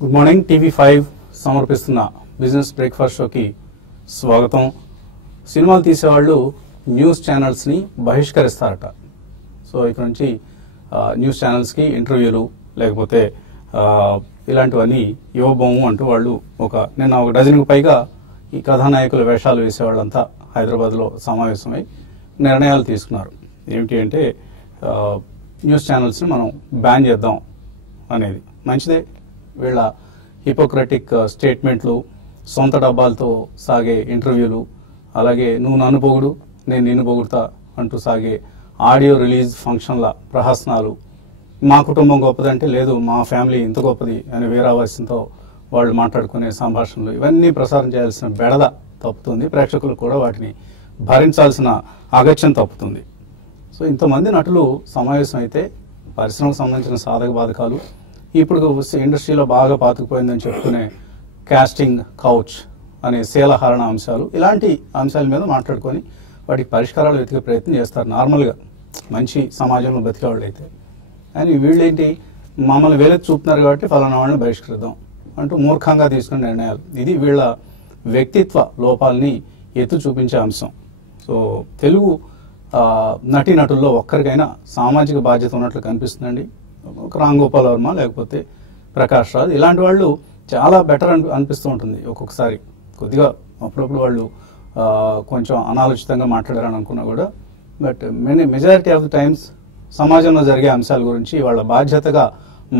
Good morning TV5 సమర్పిస్తున్న business breakfast షోకి స్వాగతం. సినిమాలు తీసేవాళ్ళు న్యూస్ ఛానల్స్ని బహిష్కరిస్తారట. సో ఇక నుంచి న్యూస్ ఛానల్స్కి ఇంటర్వ్యూలు లేకపోతే ఇలాంటివన్నీ ఇవ్వబోము అంటూ వాళ్ళు నిన్న ఒక డజన్కు పైగా ఈ కథానాయకుల వేషాలు వేసేవాళ్ళంతా హైదరాబాద్లో సమావేశమై నిర్ణయాలు తీసుకున్నారు. ఏమిటి అంటే న్యూస్ ఛానల్స్ని మనం బ్యాన్ చేద్దాం అనేది. మంచిదే. వీళ్ళ హిపోక్రటిక్ స్టేట్మెంట్లు, సొంత డబ్బాలతో సాగే ఇంటర్వ్యూలు, అలాగే నువ్వు నన్ను పొగుడు నేను నిన్ను పొగుడుతా అంటూ సాగే ఆడియో రిలీజ్ ఫంక్షన్ల ప్రహసనాలు, మా కుటుంబం గొప్పదంటే లేదు మా ఫ్యామిలీ ఇంత గొప్పది అని వీరావాస్యంతో వాళ్ళు మాట్లాడుకునే సంభాషణలు, ఇవన్నీ ప్రసారం చేయాల్సిన బెడద తప్పుతుంది. ప్రేక్షకులు కూడా వాటిని భరించాల్సిన అగత్యం తప్పుతుంది. సో ఇంతమంది నటులు సమావేశం అయితే పరిశ్రమకు సంబంధించిన సాధక బాధకాలు, ఇప్పుడు ఇండస్ట్రీలో బాగా పాతుకుపోయిందని చెప్పుకునే కాస్టింగ్ కౌచ్ అనే శీలహరణ అంశాలు, ఇలాంటి అంశాల మీద మాట్లాడుకొని వాటికి పరిష్కారాలు వెతికే ప్రయత్నం చేస్తారు నార్మల్గా మంచి సమాజంలో బతికేవాళ్ళు అయితే. అని వీళ్ళేంటి మమ్మల్ని వేలెత్తి చూపుతున్నారు కాబట్టి ఫలానా వాళ్ళని బహిష్కరిద్దాం అంటూ మూర్ఖంగా తీసుకునే నిర్ణయాలు. ఇది వీళ్ళ వ్యక్తిత్వ లోపాలని ఎత్తు చూపించే అంశం. సో తెలుగు నటీనటుల్లో ఒక్కరికైనా సామాజిక బాధ్యత ఉన్నట్లు కనిపిస్తుందండి. ఒక రామ్ గోపాల్ వర్మ లేకపోతే ప్రకాష్ రాజ్ ఇలాంటి వాళ్ళు చాలా బెటర్ అనిపిస్తూ ఉంటుంది. ఒక్కొక్కసారి కొద్దిగా అప్పుడప్పుడు వాళ్ళు కొంచెం అనాలోచితంగా మాట్లాడారని అనుకున్నా కూడా, but majority of the times సమాజంలో జరిగే అంశాల గురించి వాళ్ళ బాధ్యతగా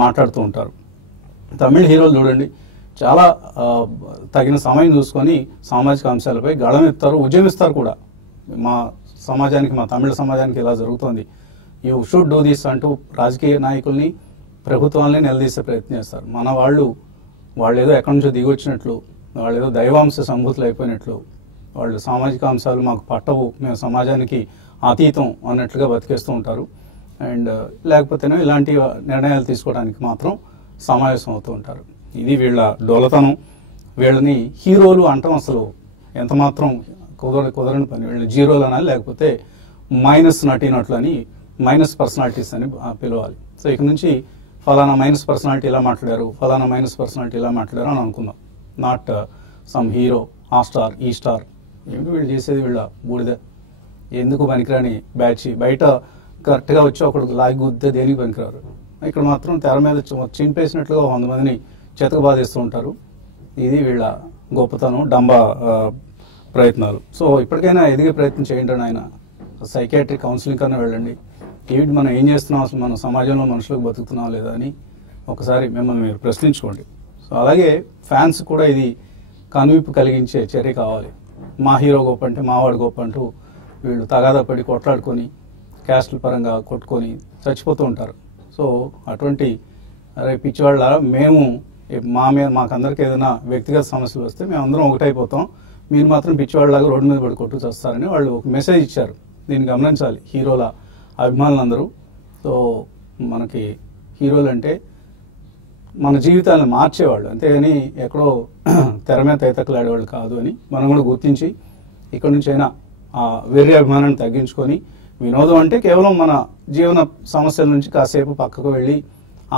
మాట్లాడుతూ ఉంటారు. తమిళ హీరోలు చూడండి, చాలా తగిన సమయం చూసుకొని సామాజిక అంశాలపై గళమెత్తారు, ఉద్యమిస్తారు కూడా. మా సమాజానికి, మా తమిళ సమాజానికి ఇలా జరుగుతోంది, యూ షుడ్ డూ దిస్ అంటూ రాజకీయ నాయకుల్ని, ప్రభుత్వాలని నిలదీసే ప్రయత్నం చేస్తారు. మన వాళ్ళు ఏదో ఎక్కడి నుంచో దిగొచ్చినట్లు, వాళ్ళు ఏదో దైవాంశ సంభూతులు అయిపోయినట్లు, వాళ్ళు సామాజిక అంశాలు మాకు పట్టవు, మేము సమాజానికి అతీతం అన్నట్లుగా బతికేస్తూ ఉంటారు. అండ్ లేకపోతేనే ఇలాంటి నిర్ణయాలు తీసుకోవడానికి మాత్రం సమావేశం అవుతూ ఉంటారు. ఇది వీళ్ళ డోలతనం. వీళ్ళని హీరోలు అంటాం అసలు ఎంత మాత్రం కుదరని పని. వీళ్ళని జీరోలు అనాలి, లేకపోతే మైనస్ నటీనట్లు అని, మైనస్ పర్సనాలిటీస్ అని పిలవాలి. సో ఇక నుంచి ఫలానా మైనస్ పర్సనాలిటీ ఇలా మాట్లాడారు, ఫలానా మైనస్ పర్సనాలిటీ ఇలా మాట్లాడారు అని అనుకుందాం. నాట్ సమ్ హీరో, ఆ స్టార్ ఈ స్టార్. ఏమిటి వీళ్ళు చేసేది? వీళ్ళ బూడిద ఎందుకు పనికిరాని బ్యాచ్. బయట కరెక్ట్గా వచ్చి ఒకడు లాగి గుద్దే దేనికి పనికిరారు. ఇక్కడ మాత్రం తెర మీద చింపేసినట్లుగా 100 మందిని చెతక బాధేస్తూ ఉంటారు. ఇది వీళ్ళ గొప్పతనం, డంబా ప్రయత్నాలు. సో ఇప్పటికైనా ఎదిగే ప్రయత్నం చేయండి అని ఆయన సైకియాట్రిక్ కౌన్సిలింగ్ కన్నా వెళ్ళండి. ఏమిటి మనం ఏం చేస్తున్నాం, అసలు మన సమాజంలో మనుషులకు బతుకుతున్నాం లేదా అని ఒకసారి మిమ్మల్ని మీరు ప్రశ్నించుకోండి. సో అలాగే ఫ్యాన్స్ కూడా ఇది కనువిప్పు కలిగించే చర్య కావాలి. మా హీరో గొప్ప అంటే మావాడు గొప్ప అంటూ వీళ్ళు తగాదా పడి కొట్లాడుకొని క్యాస్ట్ల పరంగా కొట్టుకొని చచ్చిపోతూ ఉంటారు. సో అటువంటి పిచ్చివాళ్ళ మేము మాకందరికి ఏదైనా వ్యక్తిగత సమస్యలు వస్తే మేము అందరం ఒకటైపోతాం, మీరు మాత్రం పిచ్చివాళ్ళలాగా రోడ్డు మీద పడి కొట్టు చేస్తారని వాళ్ళు ఒక మెసేజ్ ఇచ్చారు. దీన్ని గమనించాలి హీరోల అభిమానులందరూ. సో మనకి హీరోలు అంటే మన జీవితాలను మార్చేవాళ్ళు, అంతేగాని ఎక్కడో తెర మీద తైతక్కలాడేవాళ్ళు కాదు అని మనం కూడా గుర్తించి ఇక్కడి నుంచి అయినా ఆ వెర్రి అభిమానాన్ని తగ్గించుకొని, వినోదం అంటే కేవలం మన జీవన సమస్యల నుంచి కాసేపు పక్కకు వెళ్ళి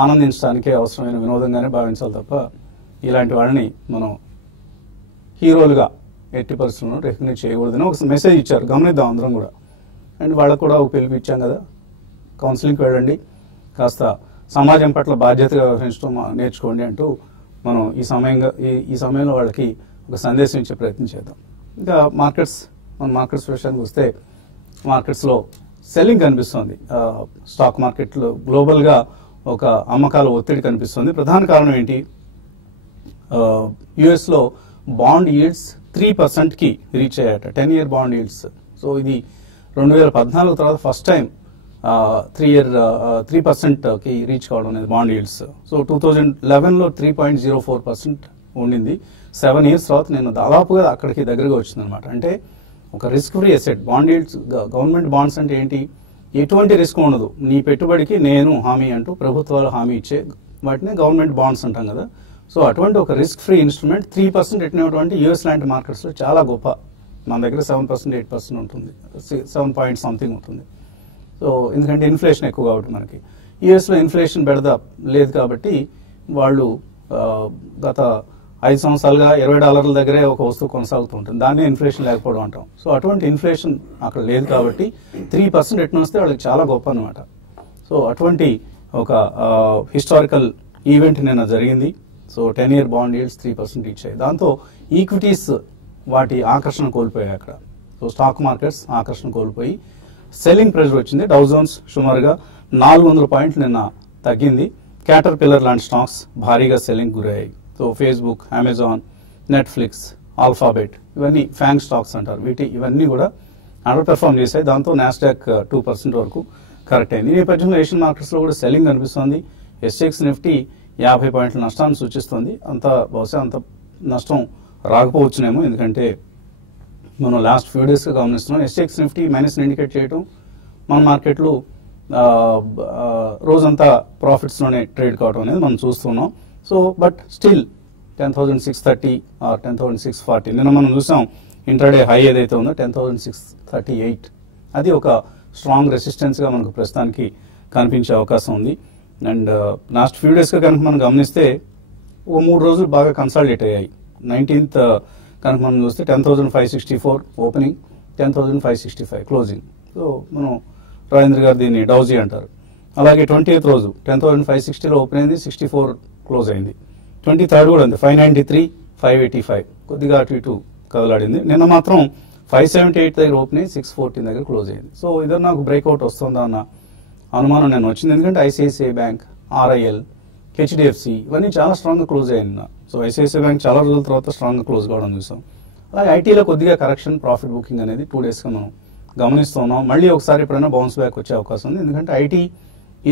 ఆనందించడానికే అవసరమైన వినోదంగానే భావించాలి తప్ప ఇలాంటి వాళ్ళని మనం హీరోలుగా ఎట్టి పరిస్థితుల్లో రికగ్నైజ్ చేయకూడదని ఒక మెసేజ్ ఇచ్చారు. గమనిద్దాం అందరం కూడా. అండ్ వాళ్ళకు కూడా ఒక పిలుపు ఇచ్చాం కదా, కౌన్సిలింగ్కి వెళ్ళండి, కాస్త సమాజం పట్ల బాధ్యతగా వ్యవహరించడం నేర్చుకోండి అంటూ మనం ఈ సమయంలో వాళ్ళకి ఒక సందేశం ఇచ్చే ప్రయత్నం చేద్దాం. ఇంకా మన మార్కెట్స్ విషయానికి వస్తే, మార్కెట్స్లో సెల్లింగ్ కనిపిస్తుంది. స్టాక్ మార్కెట్లో గ్లోబల్గా ఒక అమ్మకాల ఒత్తిడి కనిపిస్తుంది. ప్రధాన కారణం ఏంటి? యుఎస్లో బాండ్ ఈల్డ్స్ 3%కి రీచ్ అయ్యాట, 10-year బాండ్ ఈల్డ్స్. సో ఇది 2014 తర్వాత ఫస్ట్ టైం 3% రీచ్ కావడం అనేది బాండ్ ఈల్డ్స్. సో 2011లో 3.04% ఉండింది. 7 years తర్వాత నేను దాదాపుగా అక్కడికి దగ్గరగా వచ్చింది అనమాట. అంటే ఒక risk free asset bond yields. Government bonds అంటే ఏంటి? ఎటువంటి రిస్క్ ఉండదు, నీ పెట్టుబడికి నేను హామీ అంటూ ప్రభుత్వాలు హామీ ఇచ్చే వాటిని గవర్నమెంట్ బాండ్స్ అంటాం కదా. సో అటువంటి ఒక రిస్క్ ఫ్రీ ఇన్స్ట్రుమెంట్ 3% ఎట్టినటువంటి యూఎస్ లాంటి మార్కెట్స్లో చాలా గొప్ప. మన దగ్గర 7%, 8% ఉంటుంది, 7 point something ఉంటుంది. సో ఎందుకంటే ఇన్ఫ్లేషన్ ఎక్కువ కాబట్టి మనకి యుఎస్లో ఇన్ఫ్లేషన్ బెడద లేదు కాబట్టి వాళ్ళు గత 5 సంవత్సరాలుగా $20 దగ్గరే ఒక వస్తువు కొనసాగుతూ ఉంటుంది. దాన్నే ఇన్ఫ్లేషన్ లేకపోవడం అంటాం. సో అటువంటి ఇన్ఫ్లేషన్ అక్కడ లేదు కాబట్టి 3% రిటర్న్ వస్తే వాళ్ళకి చాలా గొప్ప అనమాట. సో అటువంటి ఒక హిస్టారికల్ ఈవెంట్ నిన్న జరిగింది. సో 10-year బాండ్ yields 3% ఇచ్చాయి. దాంతో ఈక్విటీస్ వాటి ఆకర్షణ కోల్పోయాయి అక్కడ. సో స్టాక్ మార్కెట్స్ ఆకర్షణ కోల్పోయి సెల్లింగ్ ప్రెషర్ వచ్చింది. డౌ జోన్స్ సుమారుగా 400 పాయింట్లు నిన్న తగ్గింది. క్యాటర్ పిల్లర్ లాంటి స్టాక్స్ భారీగా సెల్లింగ్ గురయ్యాయి. So Facebook, Amazon, Netflix, Alphabet ఇవన్నీ ఫ్యాంగ్ స్టాక్స్ అంటారు. ఇవన్నీ కూడా అండర్ పెర్ఫార్మ్ చేశాయి. దాంతో నాస్డాక్ 2% వరకు కరెక్ట్ అయింది. ఈ నేపథ్యంలో ఏషియన్ మార్కెట్స్లో కూడా సెల్లింగ్ కనిపిస్తుంది. ఎస్ఎక్స్ నిఫ్టీ 50 పాయింట్ల నష్టాన్ని సూచిస్తుంది. బహుశా అంత నష్టం రాకపోవచ్చునేమో, ఎందుకంటే మనం లాస్ట్ ఫ్యూ డేస్గా గమనిస్తున్నాం ఎస్ఎక్స్ నిఫ్టీ మైనస్ ఇండికేట్ చేయడం, మన మార్కెట్లు రోజంతా ప్రాఫిట్స్లోనే ట్రేడ్ కావడం అనేది మనం చూస్తున్నాం. సో బట్ స్టిల్ 10,630 ఆర్ 10,640 నిన్న మనం చూసాం. ఇంట్రాడే హై ఏదైతే ఉందో 10,638 అది ఒక స్ట్రాంగ్ రెసిస్టెన్స్గా మనకు ప్రస్తుతానికి కనిపించే అవకాశం ఉంది. అండ్ లాస్ట్ ఫ్యూ డేస్గా కనుక మనం గమనిస్తే ఓ 3 రోజులు బాగా కన్సాలిడేట్ అయ్యాయి. 19th కనుక మనం చూస్తే 10,564 ఓపెనింగ్, 10,565 క్లోజింగ్. సో మనం రాజేంద్ర గారు దీన్ని డౌజీ అంటారు. అలాగే 20th రోజు 10,560లో ఓపెన్ అయింది, 64 క్లోజ్ అయింది. 23rd కూడా ఉంది, 593, 585 కొద్దిగా అటు ఇటు కదలాడింది. నిన్న మాత్రం 578 దగ్గర ఓపెన్ అయ్యి 614 దగ్గర క్లోజ్ అయింది. సో ఇదో నాకు బ్రేక్అవుట్ వస్తుందా అన్న అనుమానం నేను వచ్చింది. ఎందుకంటే ఐసిఐసిఐ బ్యాంక్, ఆర్ఐఎల్, హెచ్డిఎఫ్సి ఇవన్నీ చాలా స్ట్రాంగ్గా క్లోజ్ అయ్యింది. సో ఐసిఐసిఐ బ్యాంక్ చాలా రోజుల తర్వాత స్ట్రాంగ్గా క్లోజ్ కావడం చూసాం. అలాగే ఐటీలో కొద్దిగా కరెక్షన్, ప్రాఫిట్ బుకింగ్ అనేది 2 డేస్గా మనం గమనిస్తున్నాం. మళ్ళీ ఒకసారి ఎప్పుడైనా బౌన్స్ బ్యాక్ వచ్చే అవకాశం ఉంది. ఎందుకంటే IT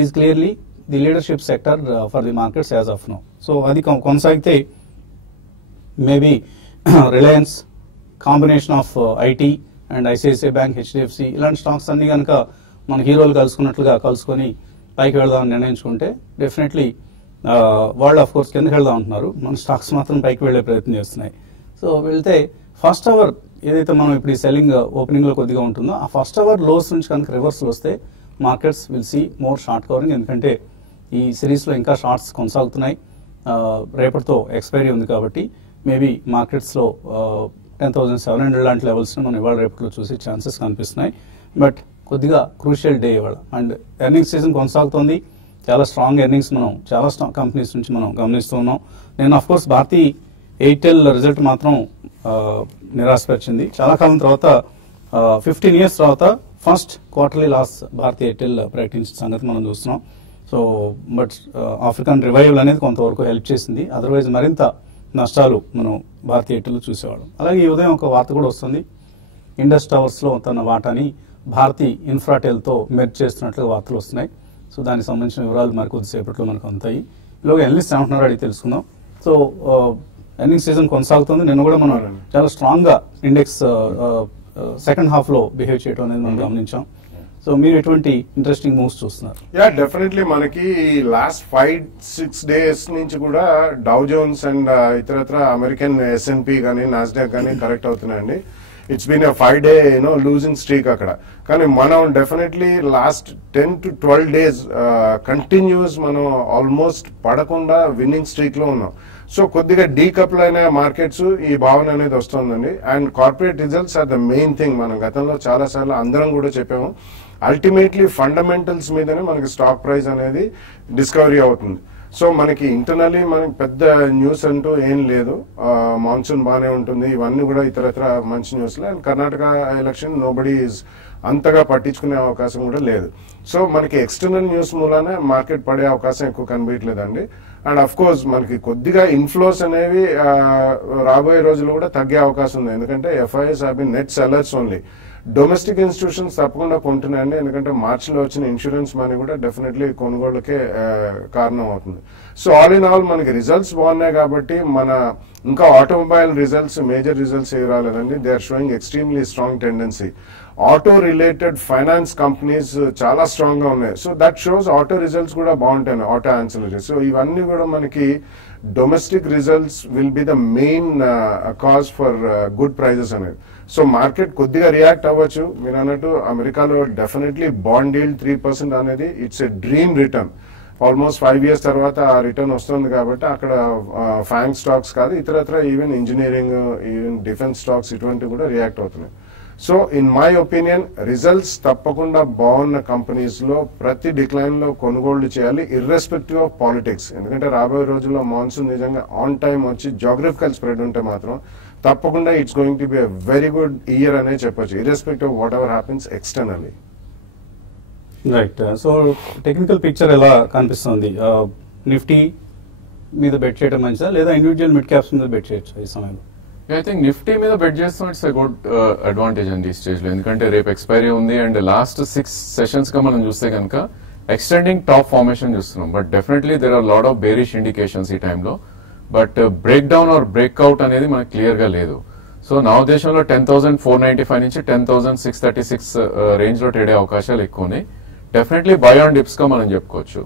is clearly the leadership sector for the markets as of now. So అది కొనసాగితే maybe Reliance, combination of IT and ICICI bank, HDFC ఇలాంటి స్టాక్స్ అన్ని కనుక మన హీరోలు కలుసుకున్నట్లుగా కలుసుకొని పైకి వెళ్దామని నిర్ణయించుకుంటే డెఫినెట్లీ వాళ్ళు ఆఫ్ కోర్స్ కిందకి వెళ్దాం అంటున్నారు, మన స్టాక్స్ మాత్రం పైకి వెళ్లే ప్రయత్నం చేస్తున్నాయి. సో వెళ్తే ఫస్ట్ అవర్ ఏదైతే మనం ఇప్పుడు ఈ సెల్లింగ్ ఓపెనింగ్లో కొద్దిగా ఉంటుందో ఆ ఫస్ట్ అవర్ లోస్ నుంచి కనుక రివర్సల్ వస్తే markets will see more short covering. ఎందుకంటే ఈ సిరీస్లో ఇంకా షార్ట్స్ కొనసాగుతున్నాయి. రేపటితో ఎక్స్పైరీ ఉంది కాబట్టి మేబీ మార్కెట్స్లో 10,700 లాంటి లెవెల్స్ని మనం ఇవాళ రేపట్లో చూసే ఛాన్సెస్ కనిపిస్తున్నాయి. బట్ కొద్దిగా క్రూషియల్ డే ఇవాళ. అండ్ ఎర్నింగ్స్ సీజన్ కొనసాగుతోంది. చాలా స్ట్రాంగ్ ఎర్నింగ్స్ మనం చాలా కంపెనీస్ నుంచి మనం గమనిస్తున్నాం. నేను of course Bharti Airtel result మాత్రం నిరాశపరిచింది. చాలా కాలం తర్వాత 15 years తర్వాత first quarterly loss Bharti Airtel ప్రకటించిన సంగతి మనం చూస్తున్నాం. సో బట్ ఆఫ్రికన్ రివైవల్ అనేది కొంతవరకు హెల్ప్ చేసింది. అదర్వైజ్ మరింత నష్టాలు మనం భారతీ ఎయిర్టెల్ చూసేవాళ్ళం. అలాగే ఈ ఉదయం ఒక వార్త కూడా వస్తుంది. ఇండస్ టవర్స్లో తన వాటాని భారతీ ఇన్ఫ్రాటెల్తో మెర్జ్ చేస్తున్నట్లుగా వార్తలు వస్తున్నాయి. సో దానికి సంబంధించిన వివరాలు మరి కొద్దిసేపట్లో మనకు అందుతాయి. ఇలాగ ఎనలిస్ట్ ఏమంటున్నారో అడిగి తెలుసుకుందాం. సో ఎర్నింగ్ సీజన్ కొనసాగుతుంది. నిన్న కూడా మనం చాలా స్ట్రాంగ్ గా ఇండెక్స్ సెకండ్ హాఫ్ లో బిహేవ్ చేయడం అనేది మనం గమనించాం. సో మీరు ఎటువంటి ఇంట్రెస్టింగ్ మూవ్స్ చూస్తున్నారు? డెఫినెట్లీ మనకి లాస్ట్ 5-6 days నుంచి కూడా డౌ జోన్స్ అండ్ ఇతరత్ర అమెరికన్ S&P కానీ నాస్డాక్ కానీ కరెక్ట్ అవుతున్నాయండి. It's been 5 day losing streak అక్కడ. కానీ మనం definitely last 10 to 12 days continuous మనం ఆల్మోస్ట్ పడకుండా విన్నింగ్ స్ట్రీక్ లో ఉన్నాం. సో కొద్దిగా డీకపుల్ అయిన మార్కెట్స్ ఈ భావన అనేది వస్తుందండి. And corporate results are the main thing. మనం గతంలో చాలా సార్లు అందరం కూడా చెప్పాము. అల్టిమేట్లీ ఫండమెంటల్స్ మీదనే మనకి స్టాక్ ప్రైస్ అనేది డిస్కవరీ అవుతుంది. సో మనకి ఇంటర్నల్లీ మనకి పెద్ద న్యూస్ అంటూ ఏం లేదు. మాన్సూన్ బాగానే ఉంటుంది, ఇవన్నీ కూడా ఇతరత్ర మంచి న్యూస్లే. And Karnataka election nobody is అంతగా పట్టించుకునే అవకాశం కూడా లేదు. సో మనకి ఎక్స్టర్నల్ న్యూస్ మూలానే మార్కెట్ పడే అవకాశం ఎక్కువ కనిపించలేదండి. అండ్ అఫ్ కోర్స్ మనకి కొద్దిగా ఇన్ఫ్లోస్ అనేవి రాబోయే రోజుల్లో కూడా తగ్గే అవకాశం ఉంది. ఎందుకంటే FIIs have been net sellers only. Domestic institutions తప్పకుండా కొంటున్నాయండి. ఎందుకంటే మార్చిలో వచ్చిన ఇన్సూరెన్స్ మనీ కూడా డెఫినెట్లీ కొనుగోళ్లకే కారణం అవుతుంది. సో ఆల్ ఇన్ ఆల్ మనకి రిజల్ట్స్ బాగున్నాయి కాబట్టి మన ఇంకా ఆటోమొబైల్ రిజల్ట్స్ మేజర్ రిజల్ట్స్ ఏ రాలేదండి. They are showing extremely strong tendency. Auto related finance companies చాలా స్ట్రాంగ్ గా ఉన్నాయి. So that shows auto results కూడా బాగుంటాయి, ఆటో యాన్సిలరీ. సో ఇవన్నీ కూడా మనకి domestic results will be the main cause for good prices అనేది. సో మార్కెట్ కొద్దిగా రియాక్ట్ అవ్వచ్చు. మీరు అన్నట్టు అమెరికాలో డెఫినెట్లీ బాండ్ yield 3% అనేది it's a dream return. Almost 5 years తర్వాత ఆ రిటర్న్ వస్తుంది కాబట్టి అక్కడ ఫ్యాంక్ స్టాక్స్ కాదు ఇతరత్ర even engineering even defence stocks ఇటువంటివి కూడా రియాక్ట్ అవుతున్నాయి. So in my opinion results తప్పకుండా బాగున్న కంపెనీస్ లో ప్రతి డిక్లైన్ లో కొనుగోళ్లు చేయాలి ఇర్రెస్పెక్టివ్ ఆఫ్ పాలిటిక్స్. ఎందుకంటే రాబోయే రోజుల్లో మాన్సూన్ నిజంగా ఆన్ టైం వచ్చి జాగ్రఫికల్ స్ప్రెడ్ ఉంటే మాత్రం తప్పకుండా it's going to be a very good year అనే చెప్పొచ్చు irrespective what ever happens externally. Right. So technical picture ఎలా కనిపిస్తుంది? నిఫ్టీ మీద బెట్ చేయడం మంచిదా లేదా ఇండివిజువల్ మిడ్ క్యాప్స్ మీద బెట్ చేయొచ్చు ఈ సమయంలో? ఐ థింక్ నిఫ్టీ మీద బెట్ చేస్తాం ఇట్స్ ఎ గుడ్ అడ్వాంటేజ్ అండి ఈ స్టేజ్ లో. ఎందుకంటే రేపు ఎక్స్పైరీ ఉంది అండ్ లాస్ట్ 6 sessions గా మనం చూస్తే కనుక ఎక్స్టెండింగ్ టాప్ ఫార్మేషన్ చూస్తున్నాం. But definitely there are lot of bearish indications ఈ టైంలో. But break down or breakout అనేది మనకు క్లియర్ గా లేదు. సో నా ఉద్దేశంలో 10,495 నుంచి 10,636 రేంజ్ లో ట్రేడ్ అయ్యే అవకాశాలు ఎక్కువ ఉన్నాయి. డెఫినెట్లీ బై ఆన్ డిప్స్ గా మనం చెప్పుకోవచ్చు.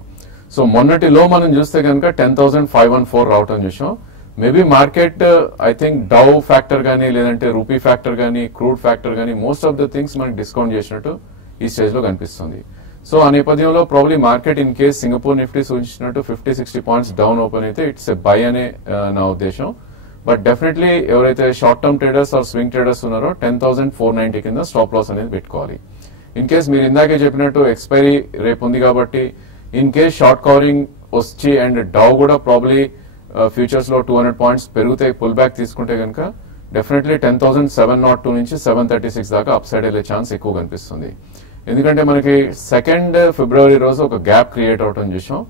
సో మొన్నటి లో మనం చూస్తే కనుక 10,514 రావటం చూసాం. Maybe market I think Dow factor గానీ లేదంటే రూపీ ఫ్యాక్టర్ గానీ క్రూడ్ ఫ్యాక్టర్ గానీ మోస్ట్ ఆఫ్ ద థింగ్స్ మనకి డిస్కౌంట్ చేసినట్టు ఈ స్టేజ్ లో కనిపిస్తుంది. సో ఆ నేపథ్యంలో probably market in case Singapore Nifty సూచించినట్టు 50-60 points డౌన్ ఓపెన్ అయితే ఇట్స్ ఎ బై అనే నా ఉద్దేశం. బట్ డెఫినెట్లీ ఎవరైతే short term traders or swing traders ఉన్నారో 10,490 కింద స్టాప్ లాస్ అనేది పెట్టుకోవాలి. ఇన్ కేస్ మీరు ఇందాకే చెప్పినట్టు ఎక్స్పైరీ రేపు ఉంది కాబట్టి ఇన్ కేస్ షార్ట్ కవరింగ్ వచ్చి అండ్ డౌ కూడా ప్రాబ్లీ ఫ్యూచర్స్ లో 200 points పెరిగితే పుల్ బ్యాక్ తీసుకుంటే కనుక డెఫినెట్లీ 10,702 నుంచి 736 దాకా అప్ సైడ్ వెళ్లే ఛాన్స్ ఎక్కువ కనిపిస్తుంది. ఎందుకంటే మనకి 2nd February రోజు ఒక గ్యాప్ క్రియేట్ అవటం చూసాం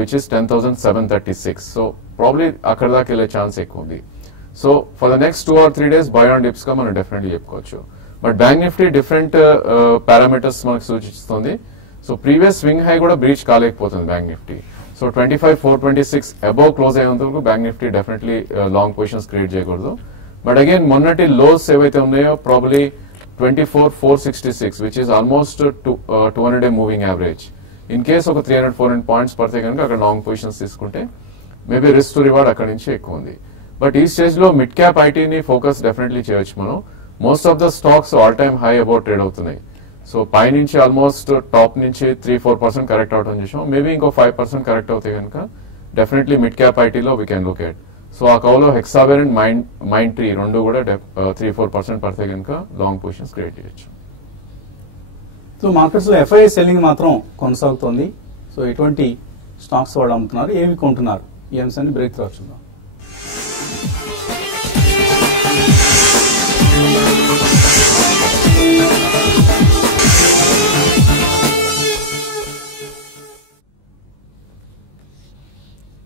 విచ్ ఇస్ 10,736. సో ప్రాబ్లీ అక్కడ దాకా వెళ్లే ఛాన్స్ ఎక్కువ ఉంది. So for the next 2 or 3 days buy on dips గా మనం డెఫినెట్లీ చెప్పుకోవచ్చు. But bank Nifty different parameters మనకు సూచిస్తుంది. సో ప్రీవియస్ స్వింగ్ హై కూడా బ్రీచ్ కాలేకపోతుంది bank Nifty. So 25,426 above close అయ్యేంత వరకు bank Nifty definitely long positions create చేయకూడదు. బట్ అగైన్ మొన్నటి లోస్ ఏవైతే ఉన్నాయో probably 24,466 which is almost 200-day moving average. In case ఒక 300-400 points పడితే కనుక అక్కడ లాంగ్ పొజిషన్స్ తీసుకుంటే మేబీ రిస్క్ టు రివార్డ్ అక్కడ నుంచి ఎక్కువ ఉంది. బట్ ఈ స్టేజ్ లో మిడ్ క్యాప్ ఐటీని ఫోకస్ డెఫినెట్లీ చేయొచ్చు మనం. Most of the stocks all time high about trade అవుతున్నాయి. సో పై నుంచి ఆల్మోస్ట్ టాప్ నుంచి 3-4% కరెక్ట్ అవడం చూసాం. మేబీ ఇంకో 5% కరెక్ట్ అవుతాయి కనుక డెఫినెట్లీ మిడ్ క్యాప్ ఐటీలో we can look at. So ఆ కౌలో హెక్సావేర్ అండ్ మైండ్ ట్రీ రెండు కూడా 3-4% పడితే కనుక లాంగ్ పొజిషన్స్ క్రియేట్ చేయొచ్చు. సో మార్కెట్స్ లో ఎఫ్ఐఐ సెల్లింగ్ మాత్రం కొనసాగుతోంది. సో ఎటువంటి స్టాక్స్ వాళ్ళు అమ్ముతున్నారు, ఏవి కొంటున్నారు, ఈ అంశాన్ని బ్రేక్ త్రూ చూద్దాం.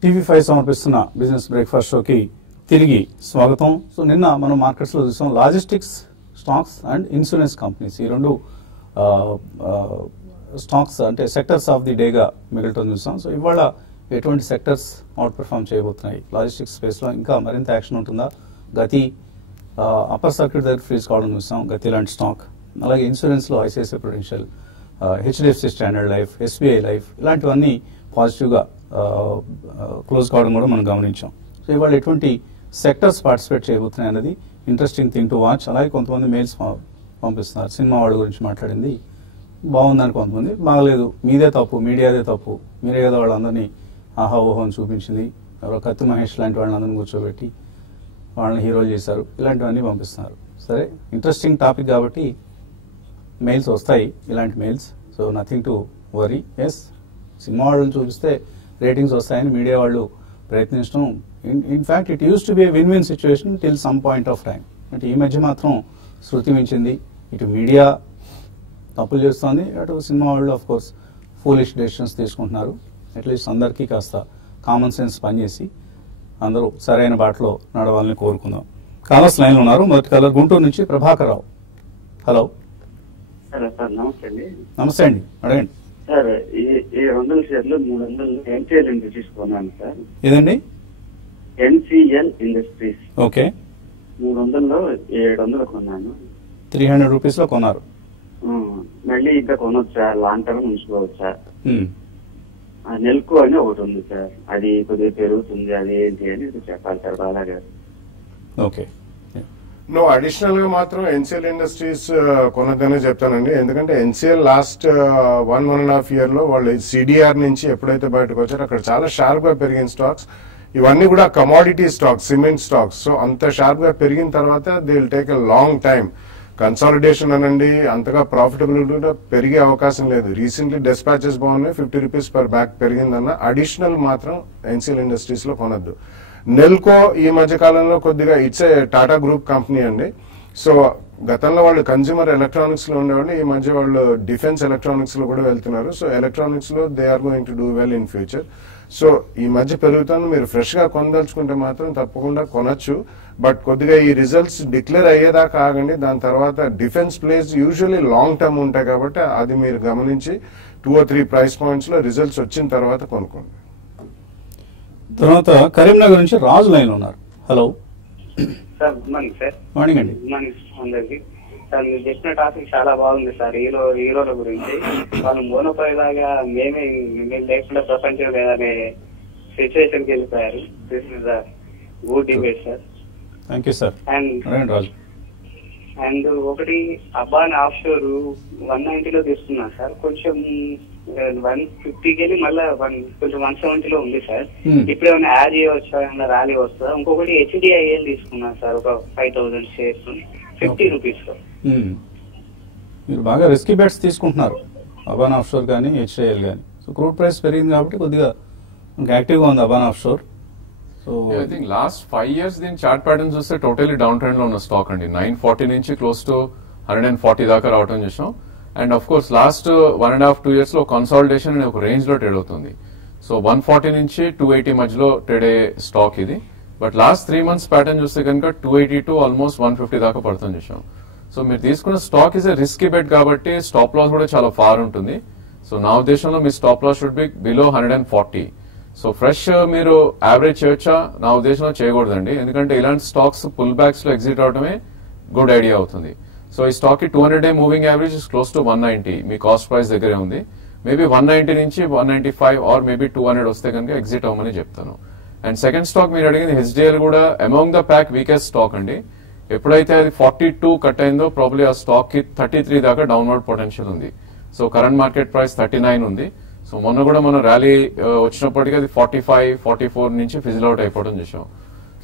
TV5 సమర్పిస్తున్న బిజినెస్ బ్రేక్ఫాస్ట్ షోకి తిరిగి స్వాగతం. సో నిన్న మనం మార్కెట్స్ లో చూసాం logistics stocks and insurance companies ఈ రెండు స్టాక్స్ అంటే సెక్టర్స్ ఆఫ్ ది డేగా మిగలటం చూసాం. సో ఇవాళ ఎటువంటి సెక్టర్స్ అవుట్ పర్ఫార్మ్ చేయబోతున్నాయి? లాజిస్టిక్స్ స్పేస్ లో ఇంకా మరింత యాక్షన్ ఉంటుందా? గతి అప్పర్ సర్క్యూట్ దగ్గర ఫ్రీజ్ కావడం చూసాం, గతి లాంటి స్టాక్. అలాగే ఇన్సూరెన్స్ లో ICICI Prudential, HDFC standard life, SBI life ఇలాంటివన్నీ పాజిటివ్ గా క్లోజ్ కావడం కూడా మనం గమనించాం. సో ఇవాళ ఎటువంటి సెక్టర్స్ పార్టిసిపేట్ చేయబోతున్నాయి అనేది ఇంట్రెస్టింగ్ థింగ్ టు వాచ్. అలాగే కొంతమంది మెయిల్స్ పంపిస్తున్నారు. సినిమా వాళ్ళ గురించి మాట్లాడింది బాగుందని, కొంతమంది బాగలేదు, మీదే తప్పు, మీడియాదే తప్పు, మీరే కదా వాళ్ళందరినీ ఆహా ఓహో అని చూపించింది, ఎవరో కత్తి మహేష్ లాంటి వాళ్ళందరినీ కూర్చోబెట్టి వాళ్ళని హీరోలు చేశారు, ఇలాంటివన్నీ పంపిస్తున్నారు. సరే, ఇంట్రెస్టింగ్ టాపిక్ కాబట్టి మెయిల్స్ వస్తాయి, ఇలాంటి mails. So nothing to worry. Yes, cinema వాళ్ళని చూపిస్తే రేటింగ్స్ వస్తాయని మీడియా వాళ్ళు ప్రయత్నించడం, in fact it used to be win win situation till some point of time. అంటే ఈ మధ్య మాత్రం శృతి మించింది. ఇటు మీడియా తప్పులు చేస్తోంది, అటు సినిమా వాళ్ళు ఆఫ్ కోర్స్ ఫూలిష్ డెసిషన్స్ తీసుకుంటున్నారు. అట్లీస్ట్ అందరికీ కాస్త కామన్ సెన్స్ పనిచేసి అందరూ సరైన బాటలో నడవాలని కోరుకుందాం. కాలర్స్ లైన్లో ఉన్నారు. మొదటి కాలర్ గుంటూరు నుంచి Prabhakar Rao. Hello. Hello sir, నమస్తే అండి. నమస్తే అండి, అడగండి సార్. ఈ 200 షేర్లు 300 NCL ఇండస్ట్రీస్ కొన్నాను సార్. ఏదండి? NCL industries. ఓకే. 300లో 700 కొన్నాను. 300 రూపీస్ లో కొన్నారు. మళ్ళీ ఇంకా కొనొచ్చా? లాంగ్ టర్మ్ ఉంచుకోవచ్చా? నెల్కో అని ఒకటి ఉంది సార్, అది కొద్దిగా పెరుగుతుంది, అది ఏంటి అని చెప్పాలి సార్ బాలా గారు. ఓకే. నో అడిషనల్ గా మాత్రం ఎన్సిఎల్ ఇండస్ట్రీస్ కొనద్దనే చెప్తానండి. ఎందుకంటే ఎన్సిఎల్ లాస్ట్ 1.5 year లో వాళ్ళు సిడిఆర్ నుంచి ఎప్పుడైతే బయటకు వచ్చారో అక్కడ చాలా షార్ప్ గా పెరిగిన స్టాక్స్. ఇవన్నీ కూడా commodity stocks, cement stocks. So అంత షార్ప్ గా పెరిగిన తర్వాత they will take a long time. Consolidation అనండి అంతగా ప్రాఫిటబిలిటీ కూడా పెరిగే అవకాశం లేదు. రీసెంట్లీ డిస్పాచెస్ బాగున్నాయి, 50 rupees per bag పెరిగిందన్న. అడిషనల్ మాత్రం ఎన్సిఎల్ ఇండస్ట్రీస్ లో కొనద్దు. నెల్కో ఈ మధ్య కాలంలో కొద్దిగా it's a Tata group company అండి. సో గతంలో వాళ్ళు కన్స్యూమర్ ఎలక్ట్రానిక్స్ లో ఉండేవాళ్ళు, ఈ మధ్య వాళ్ళు డిఫెన్స్ ఎలక్ట్రానిక్స్ లో కూడా వెళ్తున్నారు. సో ఎలక్ట్రానిక్స్ లో they are going to do well in future. So ఈ మధ్య పెరుగుతాను, మీరు ఫ్రెష్ గా కొనదలుచుకుంటే మాత్రం తప్పకుండా కొనొచ్చు. బట్ కొద్దిగా ఈ రిజల్ట్స్ డిక్లేర్ అయ్యేదాకా ఆగండి. దాని తర్వాత defence place usually long term ఉంటాయి కాబట్టి అది మీరు గమనించి 2 or 3 price points లో రిజల్ట్స్ వచ్చిన తర్వాత కొనుక్కోండి. తర్వాత కరీంనగర్ నుంచి రాజు లైన్ ఉన్నారు. Hello sir, good morning sir. Morning అండి. గుడ్ మార్నింగ్ అందరికి. సార్, మీరు చెప్పిన టాపిక్ చాలా బాగుంది సార్. హీరోల గురించి వాళ్ళు మోనోపాయ్ లాగా మేము లేకుండా ప్రపంచం లేదనే సిచ్యువేషన్ కి వెళ్ళిపోయారు. This is the good debate sir. Thank you sir. And ఒకటి అబాన్ ఆఫ్ షోర్ 190 తీసుకున్నాను సార్. కొంచెం 150 వెళ్ళి మళ్ళీ కొంచెం 170 ఉంది సార్. ఇప్పుడు ఏమైనా యాడ్ చేయవచ్చా, ఏమైనా ర్యాలీ వస్తుందా? ఇంకొకటి HDIL తీసుకున్నాను సార్, ఒక 5000 షేర్స్ 50 rupees లో. మీరు బాగా రిస్కీ బెట్స్ తీసుకుంటున్నారు, అబాన్ ఆఫ్ షోర్ కానీ HDIL కానీ. సో క్రూడ్ ప్రైస్ పెరిగింది కాబట్టి కొద్దిగా యాక్టివ్గా ఉంది Aban Offshore. So I think last 5 years దీని చార్ట్ ప్యాటర్న్ చూస్తే టోటలీ డౌన్ ట్రెండ్ లో ఉన్న స్టాక్ అండి. 940 నుంచి క్లోజ్ టు 140 దాకా రావడం చూసాం. And of course last 1.5-2 years లో కన్సాలిడేషన్ అనే ఒక రేంజ్ లో ట్రేడ్ అవుతుంది. సో 140 నుంచి 280 మధ్యలో ట్రేడ్ అయ్యే స్టాక్ ఇది. బట్ లాస్ట్ 3 months ప్యాటర్న్ చూస్తే కనుక 280 టు ఆల్మోస్ట్ 150 దాకా పడుతుంది చూసాం. సో మీరు తీసుకున్న stock is a risky bet కాబట్టి స్టాప్ లాస్ కూడా చాలా ఫార్ ఉంటుంది. సో నా ఉద్దేశంలో మీ stop loss should be below 140. So fresh మీరు యావరేజ్ చేయొచ్చా? నా ఉద్దేశంలో చేయకూడదండి. ఎందుకంటే ఇలాంటి స్టాక్స్ పుల్ బ్యాక్స్ లో ఎగ్జిట్ అవడమే గుడ్ ఐడియా అవుతుంది. సో ఈ స్టాక్ కి 200-day moving average is close to 190. మీ కాస్ట్ ప్రైస్ దగ్గరే ఉంది. మేబీ 190 నుంచి 195 ఆర్ మేబీ 200 వస్తే కనుక ఎగ్జిట్ అవ్వమని చెప్తాను. అండ్ సెకండ్ స్టాక్ మీరు అడిగింది HDIL కూడా among the pack weakest stock అండి. ఎప్పుడైతే అది 42 కట్ అయిందో ప్రాబ్లీ ఆ స్టాక్ కి 33 దాకా డౌన్వర్డ్ పొటెన్షియల్ ఉంది. సో కరెంట్ మార్కెట్ ప్రైస్ 39 ఉంది. సో మొన్న కూడా మనం ర్యాలీ వచ్చినప్పటికీ అది 45-44 నుంచి ఫిజిల్ అవుట్ అయిపోవడం చూసాం.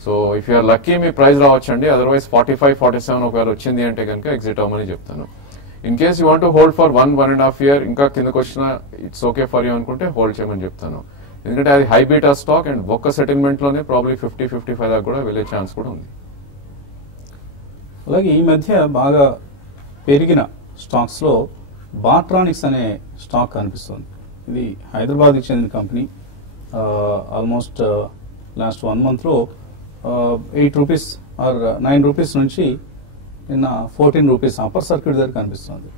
సో ఇఫ్ యూఆర్ లక్కీ మీ ప్రైస్ రావచ్చండి. అదర్వైజ్ 45-47 ఒకవేళ వచ్చింది అంటే కనుక ఎగ్జిట్ అవ్వమని చెప్తాను. In case you want to hold for 1.5 year ఇంకా కిందకు వచ్చినా ఇట్స్ ఓకే ఫర్ యూ అనుకుంటే హోల్డ్ చేయమని చెప్తాను. ఎందుకంటే అది హై బీటా స్టాక్ అండ్ ఒక్క సెటిల్మెంట్ లోనే ప్రాబ్లీ 50-55 దాకా కూడా వెళ్ళే ఛాన్స్ కూడా ఉంది. అలాగే ఈ మధ్య బాగా పెరిగిన స్టాక్స్ లో బాట్రానిక్స్ అనే స్టాక్ కనిపిస్తుంది. ఇది హైదరాబాద్కి చెందిన కంపెనీ. ఆల్మోస్ట్ లాస్ట్ 1 month లో 8 rupees ఆర్ 9 rupees నుంచి నిన్న 14 rupees అప్పర్ సర్క్యూట్ దగ్గర కనిపిస్తుంది.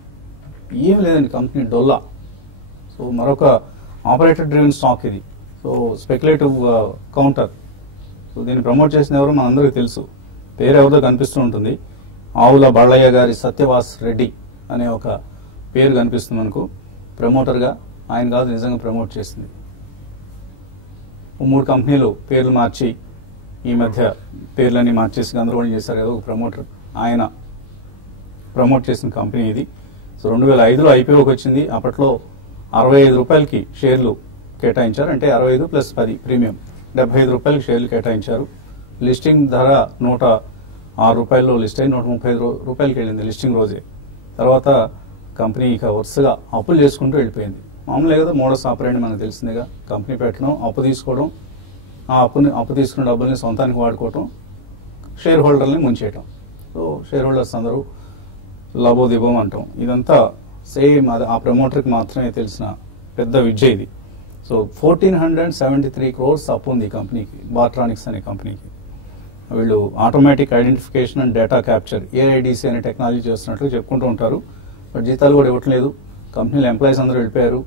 ఏం లేదండి, కంపెనీ డొల్లా. సో మరొక ఆపరేటర్ డ్రివెన్ స్టాక్ ఇది. So speculative counter. సో దీన్ని ప్రమోట్ చేసిన ఎవరో మనందరికీ తెలుసు, పేరు ఎవరిదో కనిపిస్తూ ఉంటుంది. ఆవుల బాలయ్య గారి సత్యవాస్ రెడ్డి అనే ఒక పేరు కనిపిస్తుంది మనకు ప్రమోటర్గా. ఆయన కాదు, నిజంగా ప్రమోట్ చేసింది. 3 కంపెనీలు పేర్లు మార్చి ఈ మధ్య పేర్లన్నీ మార్చేసి గందరగోళం చేశారు కదా ఒక ప్రమోటర్. ఆయన ప్రమోట్ చేసిన కంపెనీ ఇది. సో 2005లో IPOకి వచ్చింది. అప్పట్లో 65 రూపాయలకి షేర్లు కేటాయించారు. అంటే 65 + 10 ప్రీమియం 75 రూపాయలకి షేర్లు కేటాయించారు. లిస్టింగ్ ధర 106 రూపాయల్లో లిస్ట్ అయి 135 రూపాయలకి వెళ్ళింది లిస్టింగ్ రోజే. తర్వాత కంపెనీ ఇక వరుసగా అప్పులు చేసుకుంటూ వెళ్ళిపోయింది. మామూలుగా కదా మోడస్ ఆపరేండి మనకు తెలిసిందిగా. కంపెనీ పెట్టడం, అప్పు తీసుకోవడం, ఆ అప్పు తీసుకున్న డబ్బుల్ని సొంతానికి వాడుకోవటం, షేర్ హోల్డర్ని ముంచేయటం. సో షేర్ హోల్డర్స్ అందరూ లబోదిబోం అంటాం. ఇదంతా సేమ్ అది ఆ ప్రమోటర్కి మాత్రమే తెలిసిన పెద్ద విద్య ఇది. సో 1473 crores అప్పు ఉంది ఈ కంపెనీకి, బాట్రానిక్స్ అనే కంపెనీకి. వీళ్ళు automatic identification and data capture AIDC అనే టెక్నాలజీ చేస్తున్నట్లు చెప్పుకుంటూ ఉంటారు. బట్ జీతాలు కూడా ఇవ్వట్లేదు. కంపెనీలో ఎంప్లాయీస్ అందరూ వెళ్ళిపోయారు.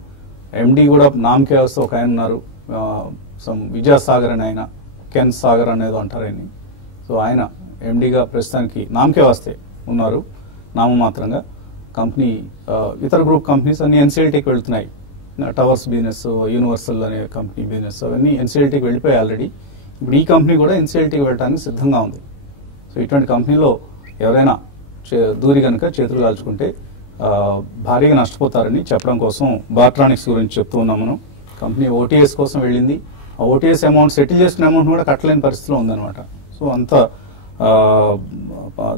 MD కూడా నామకే వస్తే ఒక ఆయన ఉన్నారు, విజయసాగర్ అని ఆయన, కెన్ సాగర్ అనేది అంటారు ఆయన్ని. సో ఆయన MDగా ప్రస్తుతానికి నామకే వస్తే ఉన్నారు నామమాత్రంగా. కంపెనీ ఇతర గ్రూప్ కంపెనీస్ అన్ని NCLTకి వెళ్తున్నాయి. టవర్స్ బిజినెస్, యూనివర్సల్ అనే కంపెనీ బిజినెస్ అవన్నీ NCLTకి వెళ్ళిపోయాయి ఆల్రెడీ. ఇప్పుడు ఈ కంపెనీ కూడా NCLTకి వెళ్ళడానికి సిద్ధంగా ఉంది. సో ఇటువంటి కంపెనీలో ఎవరైనా దూరి కనుక చేతులు కాల్చుకుంటే భారీగా నష్టపోతారని చెప్పడం కోసం బార్ట్రానిక్స్ గురించి చెప్తూ ఉన్నాం మనం. కంపెనీ ఓటీఎస్ కోసం వెళ్ళింది. ఆ ఓటీఎస్ అమౌంట్ సెటిల్ చేసుకునే అమౌంట్ కూడా కట్టలేని పరిస్థితిలో ఉందన్నమాట. సో అంత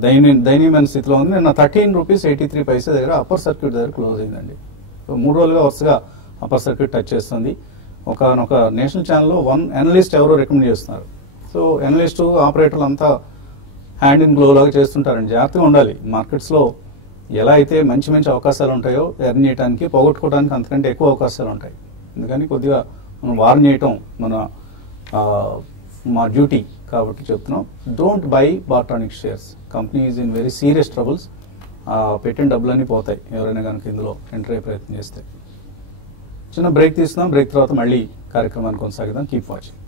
దయనీయమైన స్థితిలో ఉంది. నిన్న ₹13.83 దగ్గర అప్పర్ సర్క్యూట్ దగ్గర క్లోజ్ అయిందండి. సో 3 రోజులుగా వరుసగా అప్పర్ సర్క్యూట్ టచ్ చేస్తుంది. ఒక నేషనల్ ఛానల్లో వన్ అనలిస్ట్ ఎవరో రికమెండ్ చేస్తున్నారు. సో అనలిస్ట్ ఆపరేటర్లు అంతా హ్యాండ్ ఇన్ గ్లో లాగా చేస్తుంటారండి. జాగ్రత్తగా ఉండాలి. మార్కెట్స్లో ఎలా అయితే మంచి మంచి అవకాశాలు ఉంటాయో ఎర్న్ చేయడానికి, పోగొట్టుకోవడానికి అంతకంటే ఎక్కువ అవకాశాలు ఉంటాయి. అందుకని కొద్దిగా మనం వార్న్ చేయటం మా డ్యూటీ కాబట్టి చెప్తున్నాం. Don't buy Bartronics shares. Company is in very serious troubles. పెట్టిన డబ్బులన్నీ పోతాయి ఎవరైనా కనుక ఇందులో ఎంటర్ అయ్యే ప్రయత్నం చేస్తే. చిన్న బ్రేక్ తీసుకుందాం. బ్రేక్ తర్వాత మళ్ళీ కార్యక్రమాన్ని కొనసాగిద్దాం. Keep watching.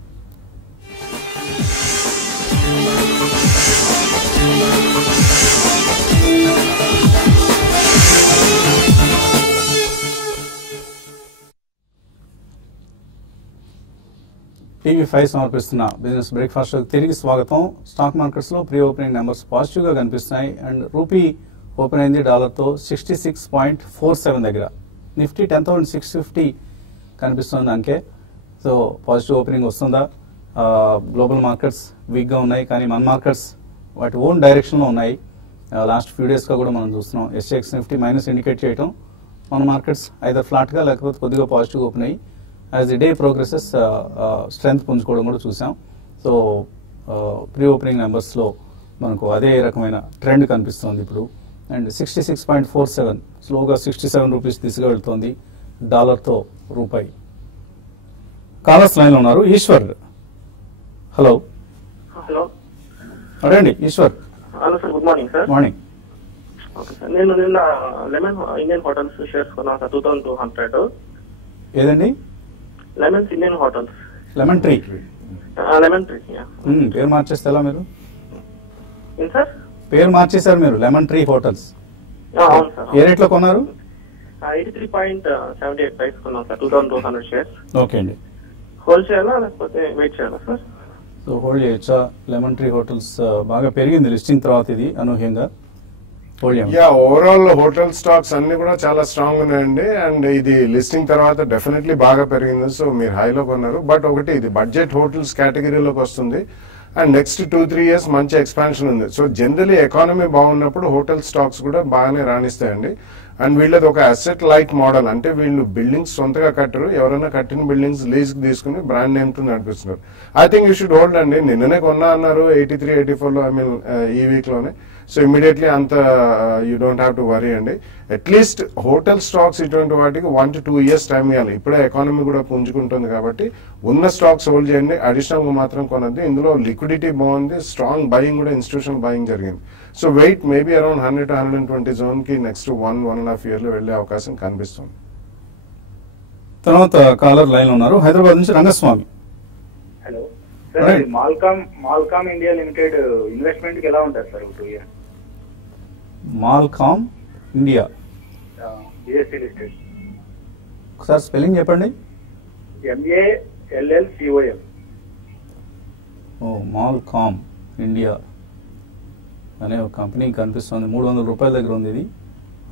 టీవీ5 సమర్పిస్తున్న బిజినెస్ బ్రేక్ఫాస్ట్ తిరిగి స్వాగతం. స్టాక్ మార్కెట్స్ లో ప్రీ ఓపెనింగ్ నెంబర్స్ పాజిటివ్ గా కనిపిస్తున్నాయి. అండ్ రూపీ ఓపెన్ అయింది డాలర్తో 66.47 దగ్గర. నిఫ్టీ 10,650 కనిపిస్తుంది అంకే. సో పాజిటివ్ ఓపెనింగ్ వస్తుందా? గ్లోబల్ మార్కెట్స్ వీక్ గా ఉన్నాయి, కానీ మన మార్కెట్స్ వాటి ఓన్ డైరెక్షన్ లో ఉన్నాయి. లాస్ట్ ఫ్యూ డేస్ గా కూడా మనం చూస్తున్నాం. ఎస్ఎక్స్ నిఫ్టీ మైనస్ ఇండికేట్ చేయడం, మన మార్కెట్స్ ఐదర్ ఫ్లాట్ గా లేకపోతే కొద్దిగా పాజిటివ్ ఓపెన్ అయ్యి as the day progresses strength పుంజుకోవడం కూడా చూసాం. సో ప్రీ ఓపెనింగ్ నెంబర్స్లో మనకు అదే రకమైన ట్రెండ్ కనిపిస్తుంది ఇప్పుడు. అండ్ 66.47 స్లోగా 67 రూపీస్ దిశగా వెళ్తోంది డాలర్తో రూపాయి. కాలర్స్ లైన్లో ఉన్నారు. ఈశ్వర్, హలో. హలో అడండి Eshwar. Hello sir, good morning sir. Morning. Okay sir, నేను నిన్న లెమన్ ఇండియన్ హోటల్స్ షేర్స్ కొన్నాను సార్, 2200. ఏదండి? Lemons Indian Hotels. Lemon Tree. Lemon Tree. పేరు మార్చేస్తే ఎలా మీరు? ఏం సార్? పేరు మార్చేశారు మీరు, లెమన్ ట్రీ హోటల్స్. అవును సార్. ఏ రేట్లో కొన్నారు? 83.78 ప్రైస్ కొన్నాను సార్, 2200 షేర్స్. ఓకే అండి. హోల్డ్ చేయాలా లేకపోతే వెయిట్ చేయాలా సార్? సో హోల్డ్ చేయొచ్చా? లెమన్ ట్రీ హోటల్స్ బాగా పెరిగింది లిస్టింగ్ తర్వాత, ఇది అనూహ్యంగా. ఓవరాల్ హోటల్ స్టాక్స్ అన్ని కూడా చాలా స్ట్రాంగ్ ఉన్నాయండి. అండ్ ఇది లిస్టింగ్ తర్వాత డెఫినెట్లీ బాగా పెరిగింది. సో మీరు హైలో కొన్నారు. బట్ ఒకటి, ఇది బడ్జెట్ హోటల్స్ కేటగిరీలోకి వస్తుంది. అండ్ నెక్స్ట్ 2-3 ఇయర్స్ మంచి ఎక్స్పాన్షన్ ఉంది. సో జనరలీ ఎకానమీ బాగున్నప్పుడు హోటల్ స్టాక్స్ కూడా బాగానే రాణిస్తాయండి. అండ్ వీళ్ళది ఒక అసెట్ లైట్ మోడల్. అంటే వీళ్ళు బిల్డింగ్స్ సొంతగా కట్టరు, ఎవరైనా కట్టిన బిల్డింగ్స్ లీజ్ తీసుకుని బ్రాండ్ నేమ్ తో నడిపిస్తున్నారు. I think you should hold అండి. నిన్ననే కొన్నా అన్నారు 83-84లో, ఐ మీన్ ఈ వీక్ లోనే. సో ఇమీడియట్లీ అంత you don't have to worry అండి. అట్లీస్ట్ హోటల్ స్టాక్స్ ఇటువంటి వాటికి 1 to 2 years టైం ఇవ్వాలి. ఇప్పుడే ఎకానమీ కూడా పుంజుకుంటుంది కాబట్టి ఉన్న స్టాక్స్ హోల్డ్ చేయండి. అడిషనల్ గా మాత్రం కొనద్దు. ఇందులో లిక్విడిటీ బాగుంది, స్ట్రాంగ్ బయింగ్ కూడా ఇన్స్టిట్యూషనల్ బయింగ్ జరిగింది. So wait maybe around 100 to 120 zone కి నెక్స్ట్ 1.5 year లో వెళ్లే అవకాశం కనిపిస్తుంది. తర్వాత కాలర్ లైన్ ఉన్నారు, హైదరాబాద్ నుంచి Rangaswamy. Hello sir, Mallcom India Limited investment కి ఎలా ఉంటుంది sir 2 years? Mallcom India BSE listed. ఒకసారి స్పెల్లింగ్ చెప్పండి. MALLCOM. మాల్కామ్ ఇండియా అనే ఒక కంపెనీ కనిపిస్తుంది. 300 రూపాయల దగ్గర ఉంది. ఇది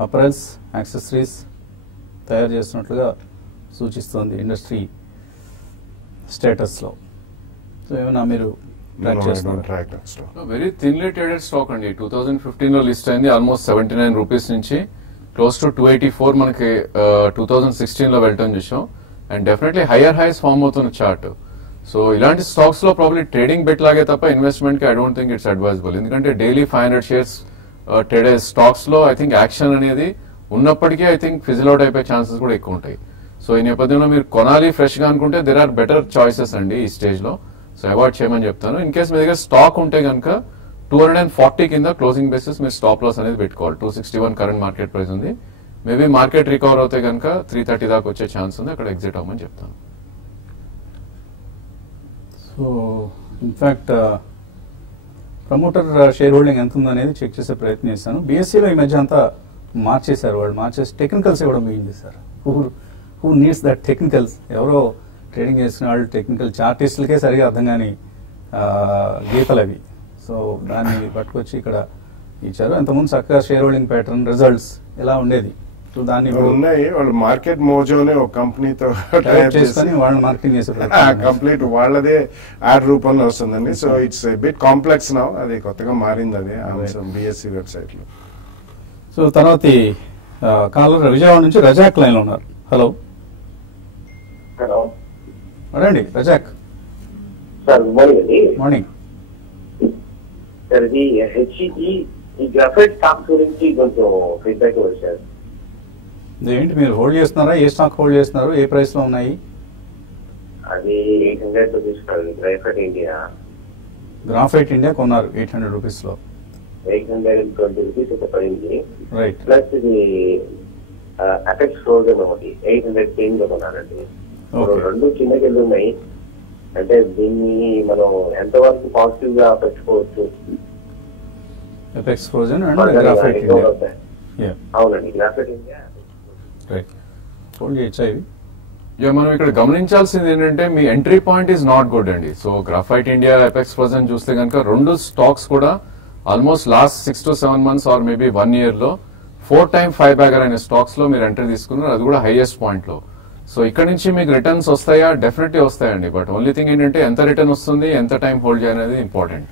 అపరల్స్, యాక్సెసరీస్ తయారు చేస్తున్నట్లుగా సూచిస్తోంది ఇండస్ట్రీ స్టేటస్లో. సో ఏమైనా మీరు వెరీ థిన్లీ ట్రేడెడ్ స్టాక్ అండి. 2015 లో లిస్ట్ అయింది. ఆల్మోస్ట్ 79 రూపీస్ నుంచి క్లోజ్ టు 284 మనకి 2016 లో వెళ్ళటం చూసాం. And definitely higher highs form అవుతున్న చార్ట్. సో ఇలాంటి స్టాక్స్ లో ప్రాబ్లీ ట్రేడింగ్ బెట్ లాగే తప్ప ఇన్వెస్ట్మెంట్ కి I don't think it's advisable. ఎందుకంటే డైలీ 500 షేర్స్ ట్రేడ్ అయ్యే స్టాక్స్ లో ఐ థింక్ యాక్షన్ అనేది ఉన్నప్పటికీ ఐ థింక్ ఫిజిల్ అవుట్ అయిపోయే ఛాన్సెస్ కూడా ఎక్కువ ఉంటాయి. సో ఈ నేపథ్యంలో మీరు కొనాలి ఫ్రెష్ గా అనుకుంటే దెర్ ఆర్ బెటర్ చాయిసెస్ అండి ఈ స్టేజ్ లో. సో అవాయిడ్ చేయమని చెప్తాను. ఇన్ కేస్ మీ దగ్గర స్టాక్ ఉంటే కనుక 240 కింద క్లోజింగ్ బేసిస్ మీరు స్టాప్ లాస్ అనేది పెట్టుకోవాలి. 261 కరెంట్ మార్కెట్ ప్రైస్ ఉంది. మేబీ మార్కెట్ రికవర్ అవుతే కనుక 330 దాకా వచ్చే ఛాన్స్ ఉంది. అక్కడ ఎగ్జిట్ అవ్వమని చెప్తాను. So in fact promoter share holding ఎంత ఉందనేది చెక్ చేసే ప్రయత్నం చేశాను. బీఎస్సీలో ఈ మధ్య అంతా మార్చేశారు. వాళ్ళు మార్చేసి టెక్నికల్స్ ఇవ్వడం చేశారు. Who needs that technicals? ఎవరో ట్రేడింగ్ చేసిన వాళ్ళు టెక్నికల్ చార్టిస్టులకే సరిగా అర్థం కాని గీతలు అవి. సో దాన్ని పట్టుకొచ్చి ఇక్కడ ఇచ్చారు. అంతకుముందు చక్కగా షేర్ హోల్డింగ్ ప్యాటర్న్ రిజల్ట్స్ ఎలా ఉండేది, దాన్ని ఉన్నాయి. వాళ్ళు మార్కెట్ మోజోనే ఒక కంపెనీతో చేసుకొని వాళ్ళు మార్కెటింగ్ చేసే కంప్లీట్ వాళ్ళదే యాడ్ రూపంలో వస్తుందండి. So it's bit complex now, అది కొత్తగా మారింది అది బిఎస్సి వెబ్సైట్ లో. సో తర్వాత కాలర్ విజయవాడ నుంచి రజాక్ లైన్ లో ఉన్నారు. హలో హలో రండి రజాక్. సార్ గుడ్ మార్నింగ్ అండి. మార్నింగ్ సార్ ఇది హెచ్ఈ ఈ గ్రాఫైట్ స్టాక్స్ గురించి కొంచెం ఫీడ్బ్యాక్ ఇవ్వండి సార్. ఏంటి మీరు హోల్డ్ చేస్తున్నారా, ఏ స్టాక్ హోల్డ్ చేస్తున్నారు, ఏ ప్రైస్ లో ఉన్నాయి? అది 800 rupees graphite India. Graphite India కొన్నారు 800 రూపీస్ లో. 820 రూపీస్ ఒక పడింది. రైట్. ప్లస్ ఇది అపెక్స్ ఫ్రోజన్ ఒకటి 810 లో కొన్నానండి. రెండు చిన్నకెళ్ళి ఉన్నాయి. అంటే దీన్ని మనం ఎంతవరకు పాజిటివ్ గా పెట్టుకోవచ్చు? Apex Frozen and Graphite India. అవునండి, గ్రాఫైట్ ఇండియా రైట్. హోల్డ్ చేయొచ్చా ఇవి? మనం ఇక్కడ గమనించాల్సింది ఏంటంటే మీ entry point is not good అండి. So Graphite India, Apex Frozen చూస్తే కనుక రెండు స్టాక్స్ కూడా almost last 6 to 7 months or maybe 1 year లో 4 times 5 bagger అయిన స్టాక్స్ లో మీరు ఎంట్రీ తీసుకున్నారు, అది కూడా హైయెస్ట్ పాయింట్ లో. సో ఇక్కడ నుంచి మీకు రిటర్న్స్ వస్తాయా? డెఫినెట్లీ వస్తాయండి. బట్ ఓన్లీ థింగ్ ఏంటంటే ఎంత రిటర్న్ వస్తుంది, ఎంత టైం హోల్డ్ చేయాలనేది important.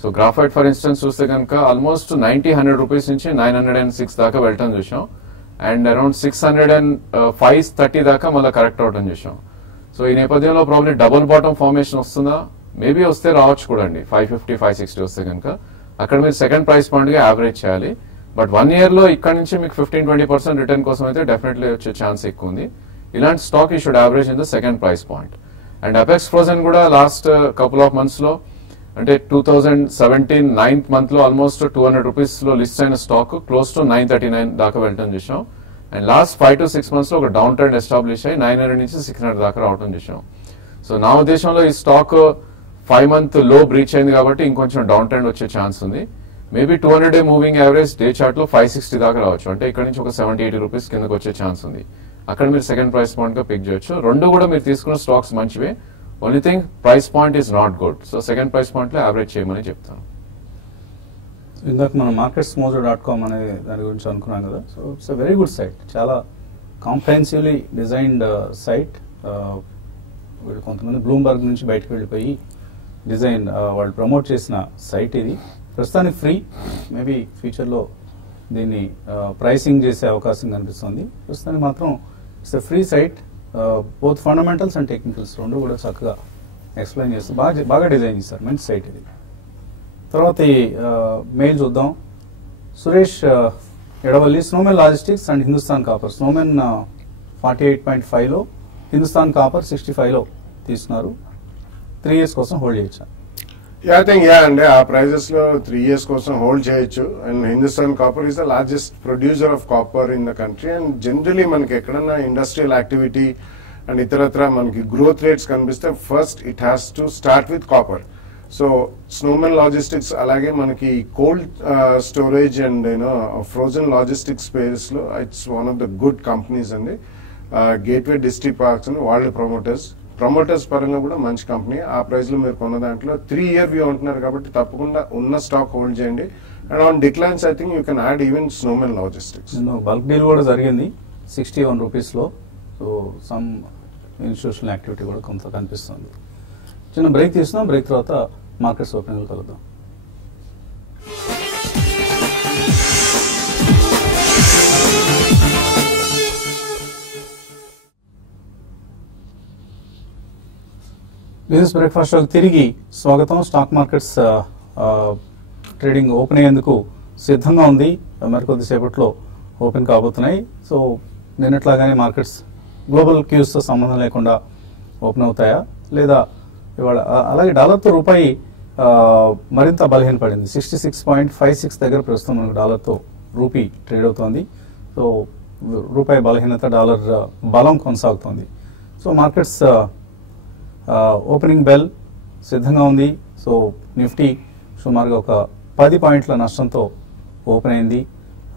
So graphite for instance చూస్తే కనుక ఆల్మోస్ట్ 90-100 రూపీస్ నుంచి 906 దాకా వెళ్ళటం చూసాం. అండ్ అరౌండ్ 605-30 దాకా మళ్ళీ కరెక్ట్ అవటం చూసాం. సో ఈ నేపథ్యంలో ప్రాబ్లీ డబుల్ బాటమ్ ఫార్మేషన్ వస్తుందా? మేబీ వస్తే రావచ్చు కూడా అండి. 550-560 వస్తే కనుక అక్కడ మీరు సెకండ్ ప్రైస్ పాయింట్ గా యావరేజ్ చేయాలి. బట్ 1 year లో ఇక్కడ నుంచి మీకు 15-20% రిటర్న్ కోసం అయితే డెఫినెట్లీ వచ్చే ఛాన్స్ ఎక్కువ ఉంది. ఇలాంటి stock you should average in the second price point. And apex frozen కూడా లాస్ట్ కపుల్ ఆఫ్ మంత్స్ లో అంటే 2017 9th month లో ఆల్మోస్ట్ 200 రూపీస్ లో లిస్ట్ అయిన స్టాక్ క్లోజ్ టు 939 దాకా వెళ్ళటం చూసాం. అండ్ లాస్ట్ 5 to 6 months లో ఒక డౌన్ ట్రెండ్ ఎస్టాబ్లిష్ అయ్యి 900 నుంచి 600 దాకా రావటం చూసాం. సో నా ఉద్దేశంలో ఈ స్టాక్ 5-month లో బ్రీచ్ అయింది కాబట్టి ఇంకొంచెం డౌన్ ట్రెండ్ వచ్చే ఛాన్స్ ఉంది. Maybe 200-day moving average day chart లో 560 దాకా రావచ్చు. అంటే ఇక్కడ నుంచి ఒక 70-80 రూపీస్ కిందకి వచ్చే ఛాన్స్ ఉంది. అక్కడ మీరు సెకండ్ ప్రైస్ పాయింట్ గా పిక్ చేయొచ్చు. రెండు కూడా మీరు తీసుకున్న స్టాక్స్ మంచివే. Only thing price point is not good. So second price point లో యావరేజ్ చేయమని చెప్తాను. ఇందాక మనం marketsmojo.com అనే దాని గురించి అనుకున్నాం కదా. So it's very good site, చాలా కాంప్రహెన్సివ్లీ డిజైన్డ్ సైట్. వీళ్ళు కొంతమంది బ్లూంబర్గ్ నుంచి బయటకు వెళ్ళిపోయి డిజైన్ వాళ్ళు ప్రమోట్ చేసిన సైట్ ఇది. ప్రస్తుతానికి ఫ్రీ, మేబీ ఫ్యూచర్లో దీన్ని ప్రైసింగ్ చేసే అవకాశం కనిపిస్తుంది. ప్రస్తుతానికి మాత్రం it's a free site. Both fundamentals and technicals రెండు కూడా చక్కగా ఎక్స్ప్లెయిన్ చేస్తూ బాగా డిజైన్ చేస్తారు. మంచి సైట్ ఇది. తర్వాత ఈ మెయిల్ చూద్దాం. Suresh Edavalli, Snowman logistics and Hindustan copper. Snowman 48.5లో, హిందుస్థాన్ కాపర్ 65లో తీసుకున్నారు. 3 years కోసం హోల్డ్ చేయొచ్చా? ఐ థింక్ అండి ఆ ప్రైజెస్ లో 3 years కోసం హోల్డ్ చేయొచ్చు. And Hindustan copper is the largest producer of copper in the country. And generally మనకి ఎక్కడన్నా ఇండస్ట్రియల్ యాక్టివిటీ అండ్ ఇతరత్ర మనకి గ్రోత్ రేట్స్ కనిపిస్తే first it has to start with copper. So Snowman logistics అలాగే మనకి cold storage and frozen logistics space లో it's one of the good companies అండి. Gateway District Parks అని వాళ్ళు ప్రమోటర్స్ పరంగా కూడా మంచి కంపెనీ. ఆ ప్రైస్ లో మీరు కొన్న దాంట్లో 3 year వ్యూ ఉంటున్నారు కాబట్టి తప్పకుండా ఉన్న స్టాక్ హోల్డ్ చేయండి. And on declines I think you can add even Snowman logistics. Bulk deal కూడా జరిగింది 61 రూపీస్లో. సో సమ్ ఇన్స్టిట్యూషనల్ యాక్టివిటీ కూడా కొంత కనిపిస్తుంది. చిన్న బ్రేక్ తీసుకున్నాం. బ్రేక్ తర్వాత మార్కెట్స్ ఓపెనింగ్ కలుద్దాం. బిజినెస్ బ్రేక్ఫాస్ట్ షోకి తిరిగి స్వాగతం. స్టాక్ మార్కెట్స్ ట్రేడింగ్ ఓపెన్ అయ్యేందుకు సిద్ధంగా ఉంది. మరికొద్దిసేపట్లో ఓపెన్ కాబోతున్నాయి. సో నిన్నట్లాగానే మార్కెట్స్ గ్లోబల్ క్యూస్తో సంబంధం లేకుండా ఓపెన్ అవుతాయా లేదా ఇవాళ? అలాగే డాలర్తో రూపాయి మరింత బలహీనపడింది. 66.56 దగ్గర ప్రస్తుతం మనకు డాలర్తో రూపీ ట్రేడ్ అవుతోంది. సో రూపాయి బలహీనత, డాలర్ బలం కొనసాగుతోంది. సో మార్కెట్స్ ఓపెనింగ్ బెల్ సిద్ధంగా ఉంది. సో నిఫ్టీ సుమారుగా ఒక 10 పాయింట్ల నష్టంతో ఓపెన్ అయింది.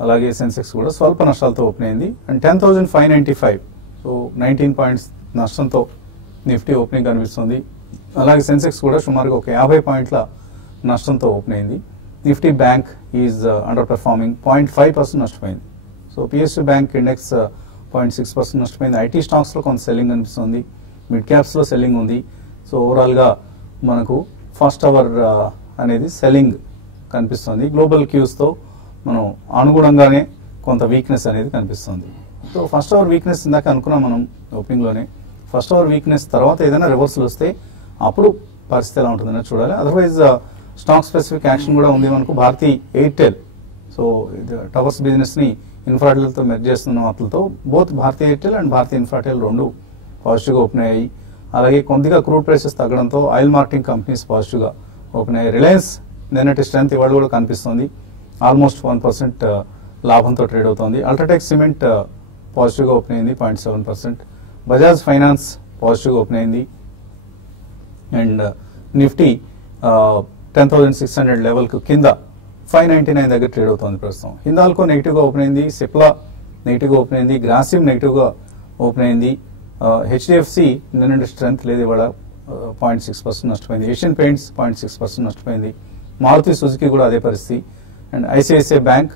అలాగే సెన్సెక్స్ కూడా స్వల్ప నష్టాలతో ఓపెన్ అయింది. అండ్ 10,595, సో 19 పాయింట్స్ నష్టంతో నిఫ్టీ ఓపెనింగ్ కనిపిస్తుంది. అలాగే సెన్సెక్స్ కూడా సుమారుగా ఒక 50 పాయింట్ల నష్టంతో ఓపెన్ అయింది. Nifty bank is under performing 0.5% నష్టపోయింది. సో పిఎస్యూ బ్యాంక్ ఇండెక్స్ 0.6% నష్టపోయింది. ఐటీ స్టాక్స్లో కొంత సెల్లింగ్ కనిపిస్తుంది, మిడ్ క్యాప్స్లో సెల్లింగ్ ఉంది. సో ఓవరాల్గా మనకు ఫస్ట్ అవర్ అనేది సెల్లింగ్ కనిపిస్తుంది. గ్లోబల్ క్యూస్తో మనం అనుగుణంగానే కొంత వీక్నెస్ అనేది కనిపిస్తుంది. సో ఫస్ట్ అవర్ వీక్నెస్ ఇందాక అనుకున్నాం మనం ఓపెనింగ్లోనే. ఫస్ట్ అవర్ వీక్నెస్ తర్వాత ఏదైనా రివర్సల్ వస్తే అప్పుడు పరిస్థితి ఎలా ఉంటుందని చూడాలి. అదర్వైజ్ స్టాక్ స్పెసిఫిక్ యాక్షన్ కూడా ఉంది మనకు. భారతీ ఎయిర్టెల్, సో టవర్స్ బిజినెస్ని ఇన్ఫ్రాటెల్తో మెర్జ్ చేస్తున్న వాటితో both Bharti Airtel and Bharti Infratel రెండు పాజిటివ్గా ఓపెన్ అయ్యాయి. అలాగే కొద్దిగా క్రూడ్ ప్రైసెస్ తగ్గడంతో ఆయిల్ మార్కెటింగ్ కంపెనీస్ పాజిటివ్గా ఓపెన్ అయ్యాయి. రిలయన్స్ నిన్నటి స్ట్రెంత్ ఇవాళ కూడా కనిపిస్తుంది, ఆల్మోస్ట్ 1% లాభంతో ట్రేడ్ అవుతోంది. అల్ట్రాటెక్ సిమెంట్ పాజిటివ్గా ఓపెన్ అయింది 0.7%. బజాజ్ ఫైనాన్స్ పాజిటివ్గా ఓపెన్ అయింది. అండ్ నిఫ్టీ 10,600 లెవెల్కు కింద 599 దగ్గర ట్రేడ్ అవుతోంది ప్రస్తుతం. హిందాల్కో నెగిటివ్గా ఓపెన్ అయింది, సిప్లా నెగిటివ్గా ఓపెన్ అయింది, గ్రాసిమ్ నెగిటివ్గా ఓపెన్ అయింది. హెచ్డిఎఫ్సి నిన్నటి స్ట్రెంత్ లేదు, ఇవాళ 0.6% నష్టపోయింది. ఏషియన్ పెయింట్స్ 0.6% నష్టపోయింది. మారుతి సుజుకి కూడా అదే పరిస్థితి. అండ్ ఐసిఐసిఐ బ్యాంక్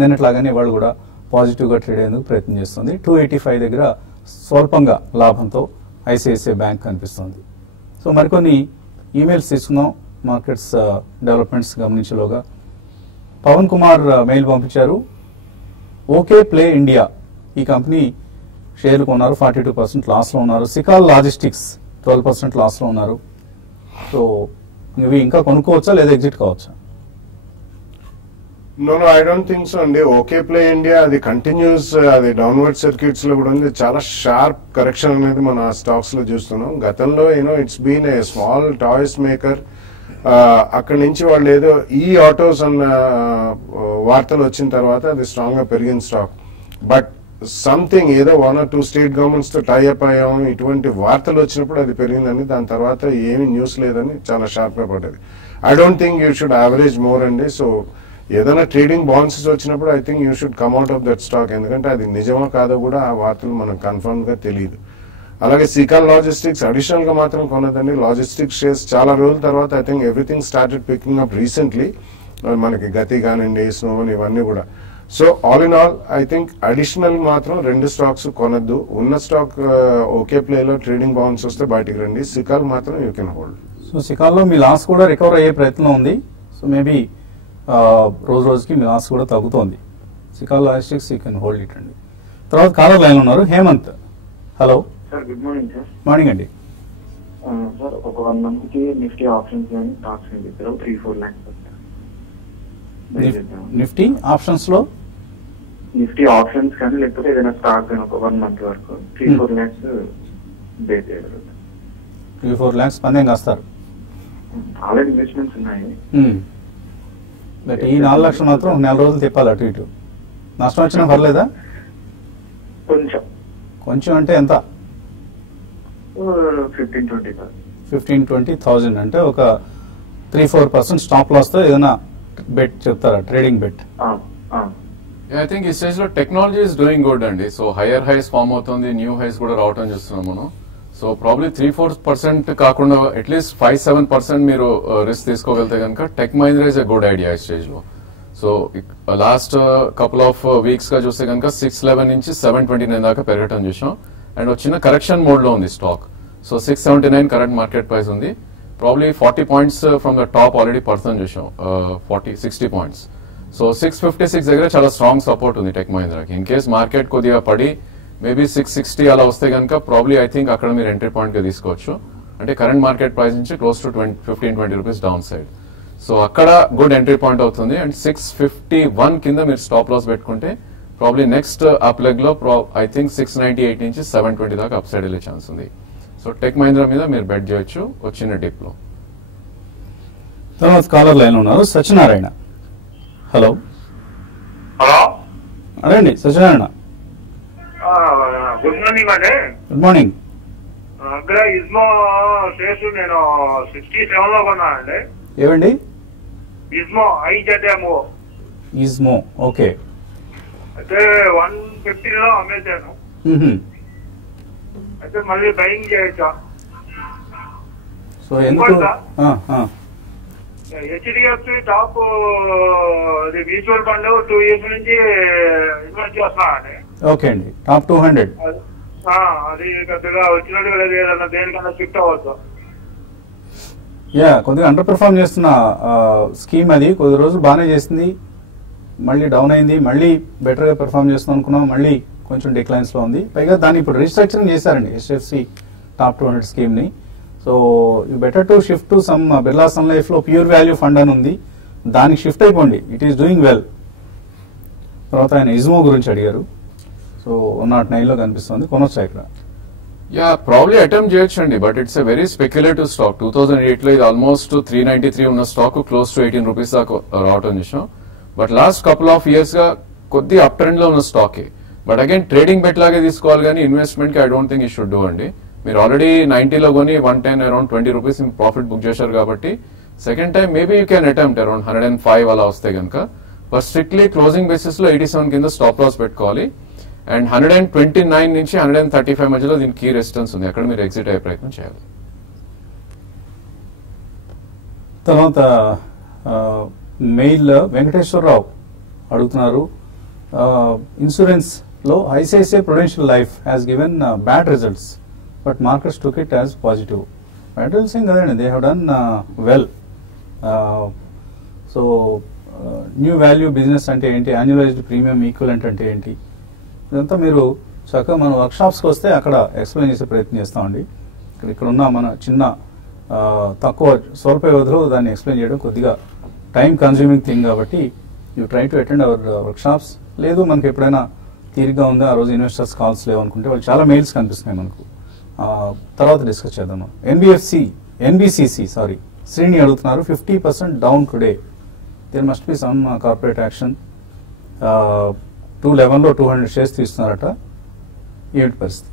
నిన్నట్లాగానే ఇవాళ కూడా పాజిటివ్గా ట్రేడ్ అయ్యేందుకు ప్రయత్నం చేస్తుంది. 285 దగ్గర స్వల్పంగా లాభంతో ఐసిఐసిఐ బ్యాంక్ కనిపిస్తుంది. సో మరికొన్ని ఈమెయిల్స్ తీసుకుందాం మార్కెట్స్ డెవలప్మెంట్స్ గమనించేలోగా. పవన్ కుమార్ మెయిల్ పంపించారు. ఓకే ప్లే ఇండియా ఈ కంపెనీ షేర్లు కొన్నారు, 42% లాస్లో ఉన్నారు. సికాల్ లాజిస్టిక్స్ 12% లాస్లో ఉన్నారు. సో ఇవి ఇంకా కొనుక్కోవచ్చా లేదా ఎగ్జిట్ కావచ్చా? No I don't think so అండి. ఓకే ప్లే ఇండియా అది కంటిన్యూస్, అది డౌన్వర్డ్ సర్క్యూట్స్ లో కూడా ఉంది. చాలా షార్ప్ కరెక్షన్ అనేది మనం ఆ స్టాక్స్ లో చూస్తున్నాం. గతంలో it's been a small toys maker. అక్కడి నుంచి వాళ్ళు ఏదో ఈ ఆటోస్ అన్న వార్తలు వచ్చిన తర్వాత అది స్ట్రాంగ్ గా పెరిగిన స్టాక్. బట్ సంథింగ్ ఏదో 1 or 2 స్టేట్ గవర్నమెంట్స్ తో టైఅప్ అయ్యాము ఇటువంటి వార్తలు వచ్చినప్పుడు అది పెరిగిందని, దాని తర్వాత ఏమి న్యూస్ లేదని చాలా షార్ప్ గా పడ్డది. I don't think you should average more అండి. సో ఏదైనా ట్రేడింగ్ బౌన్సెస్ వచ్చినప్పుడు I think you should come out of that stock. ఎందుకంటే అది నిజమో కాదో కూడా ఆ వార్తలు మనకు కన్ఫర్మ్ గా తెలియదు. అలాగే సికాల్ లాజిస్టిక్స్ అడిషనల్ గా మాత్రం కొనదండి. లాజిస్టిక్స్ షేర్స్ చాలా రోజుల తర్వాత I think everything started picking up recently. మనకి గతి కానివ్వండి, స్నోవన్ ఇవన్నీ కూడా. So all in all I think additional మాత్రం 2 స్టాక్స్ కొనద్దు. ఉన్న స్టాక్ ఓకే ప్లేలో ట్రేడింగ్ బౌన్స్ వస్తే బయటికి రండి. సికాల్ మాత్రం యూ కెన్ హోల్డ్. సో సికాల్లో మీ లాస్ కూడా రికవర్ అయ్యే ప్రయత్నం ఉంది. సో మేబీ రోజు రోజుకి మీ లాస్ కూడా తగ్గుతోంది. Sical logistics you can hold it అండి. తర్వాత కాలర్ లైన్ ఉన్నారు Hemant. Hello sir, good morning sir. Morning అండి. సార్ ఒక 1 month కి నిఫ్టీ ఆప్షన్స్ కానీ స్టాక్స్ కానీ 3-4 lakhs నిఫ్టీ ఆప్షన్స్ లో నిఫ్టీ ఆప్షన్స్ కానీ లేకపోతే ఏదైనా స్టాక్ కానీ ఒక 1 month వరకు 3-4 lakhs బే చేయగలరు. 3-4 lakhs పందెం కాస్తారు. ఆల్రెడీ ఇన్వెస్ట్మెంట్స్ ఉన్నాయి. బట్ ఈ 4 లక్షలు మాత్రం 4 రోజులు తిప్పాలి అటు ఇటు. నష్టం వచ్చినా పర్లేదా? కొంచెం అంటే ఎంత? 15-20,000 అంటే ఒక 3-4% స్టాప్ లాస్ తో ఏదైనా బెట్ చెప్తారా, ట్రేడింగ్ బెట్? ఐ థింక్ ఈ స్టేజ్ లో టెక్నాలజీ ఇస్ డూయింగ్ గుడ్ అండి. సో హైయర్ హైస్ ఫామ్ అవుతుంది, న్యూ హైస్ కూడా రావటం చూస్తున్నాం మనం. సో ప్రాబ్లీ 3-4% కాకుండా అట్లీస్ట్ 5-7% మీరు రిస్క్ తీసుకోగలితే కనుక tech Mahindra is a good idea ఈ స్టేజ్ లో. So last couple of weeks గా చూస్తే కనుక 611 నుంచి 729 దాకా పెరగటం చూసాం. అండ్ ఒక చిన్న కరెక్షన్ మోడ్ లో ఉంది stock. So 679 current market price ఉంది. Probably 40 points from the top already పర్సన్ చూసాం, 60 points. సో 656 దగ్గర చాలా స్ట్రాంగ్ సపోర్ట్ ఉంది టెక్ మహీంద్రాకి. ఇన్ కేస్ మార్కెట్ కొద్దిగా పడి మేబీ 660 అలా వస్తే కనుక ప్రాబ్లీ ఐ థింక్ అక్కడ మీరు ఎంట్రీ పాయింట్ గా తీసుకోవచ్చు. అంటే కరెంట్ మార్కెట్ ప్రైస్ నుంచి close to 15-20 rupees down side. So అక్కడ గుడ్ ఎంట్రీ పాయింట్ అవుతుంది. అండ్ 651 కింద మీరు స్టాప్ లాస్ పెట్టుకుంటే ప్రాబ్లీ నెక్స్ట్ అప్ లెగ్ లో ఐ థింక్ 698 నుంచి 720 దాకా అప్ సైడ్ వెళ్ళే ఛాన్స్ ఉంది. సో టెక్ మహీంద్రా మీద మీరు బెట్ చేయొచ్చు వచ్చిన డిప్ లో. తర్వాత కాలర్ లైన్ ఉన్నారు సత్యనారాయణ. హలో అడండి సత్యనారాయణ. గుడ్ మార్నింగ్ అండి. Good morning. అక్కడ ఇస్మో షేర్స్ నేను 67 లో కొన్నానండి. ఏవండి? ఇస్మో ఐజెడ్ఎంఓ. ఇస్మో ఓకే. అయితే 150 లో అమ్మేశాను. అయితే మళ్ళీ బయింగ్ చేయొచ్చా? సో ఎందుకు HDFC top mutual fund 2 years నుంచి ఇన్వెస్ట్ చేస్తున్నానండి. ఓకే అండి, టాప్ 200. అది పెద్దగా వచ్చినట్టుగా లేదు, ఏదన్నా దేనికన్నా షిఫ్ట్ అవ్వచ్చు. యా, కొద్దిగా అండర్ పెర్ఫార్మ్ చేస్తున్న స్కీమ్ అది. కొద్ది రోజులు బాగానే చేసింది, మళ్ళీ డౌన్ అయింది, మళ్ళీ బెటర్గా పెర్ఫార్మ్ చేస్తుంది అనుకున్నాం, మళ్ళీ కొంచెం డిక్లైన్స్లో ఉంది. పైగా దాన్ని ఇప్పుడు రీస్ట్రక్చరింగ్ చేశారండి హెచ్డిఎఫ్సి టాప్ 200 స్కీమ్ని. So you better to shift to some Birla Sun లైఫ్లో ప్యూర్ వాల్యూ ఫండ్ అని ఉంది, దానికి షిఫ్ట్ అయిపోండి. It is doing well. తర్వాత ఆయన ఇజ్మో గురించి అడిగారు. సో 109లో కనిపిస్తుంది, కొనొచ్చా ఇక్కడ? యా, ప్రాబ్లీ అటెంప్ట్ చేయొచ్చండి, but it's a very speculative stock. 2008లో ఇది ఆల్మోస్ట్ 393 ఉన్న స్టాక్ క్లోజ్ టు 18 రూపీస్ దాకా రావటం చేసాం. But last couple of years గా కొద్ది అప్ ట్రెండ్ లో ఉన్న stock. But again trading bet లాగే తీసుకోవాలి, కానీ ఇన్వెస్ట్మెంట్ కి ఐ డోంట్ థింక్ ఈ షుడ్ డూ అండి. మీరు ఆల్రెడీ 90లో కొని 110 అరౌండ్ 20 రూపీస్ ప్రాఫిట్ బుక్ చేశారు కాబట్టి second time maybe you can attempt around 105 అలా వస్తే కనుక. బట్ స్ట్రిక్ట్లీ క్లోజింగ్ బేసిస్ లో 87 కింద స్టాప్ లాస్ పెట్టుకోవాలి. అండ్ 129 నుంచి 135 మధ్యలో దీనికి కీ రెసిస్టెన్స్ ఉంది, అక్కడ మీరు ఎగ్జిట్ అయ్యే ప్రయత్నం చేయాలి. తర్వాత మెయిల్ వెంకటేశ్వరరావు అడుగుతున్నారు, ఇన్సూరెన్స్ లో ICICI Prudential life has given bad results but markets took it as positive. Bad results ఏం కదండి, they have done well. So new value business అంటే ఏంటి, యాన్యువలైజ్డ్ ప్రీమియం ఈక్వలెంట్ అంటే ఏంటి, ఇదంతా మీరు చక్కగా మన వర్క్షాప్స్కి వస్తే అక్కడ ఎక్స్ప్లెయిన్ చేసే ప్రయత్నం చేస్తామండి. ఇక్కడ ఉన్న మన చిన్న తక్కువ స్వల్ప వ్యవధిలో దాన్ని ఎక్స్ప్లెయిన్ చేయడం కొద్దిగా టైం కన్స్యూమింగ్ థింగ్ కాబట్టి you try to attend our workshops. లేదు మనకి ఎప్పుడైనా తీరిగ్గా ఉందా, ఆ రోజు ఇన్వెస్టర్స్ కాల్స్ లేవనుకుంటే వాళ్ళు చాలా మెయిల్స్ కనిపిస్తున్నాయి మనకు, తర్వాత డిస్కస్ చేద్దాం. ఎన్బిసిసి శ్రీని అడుగుతున్నారు, 50% down today, there must be some corporate action. 211లో 200 షేర్స్ తీస్తున్నారట, ఏమిటి పరిస్థితి?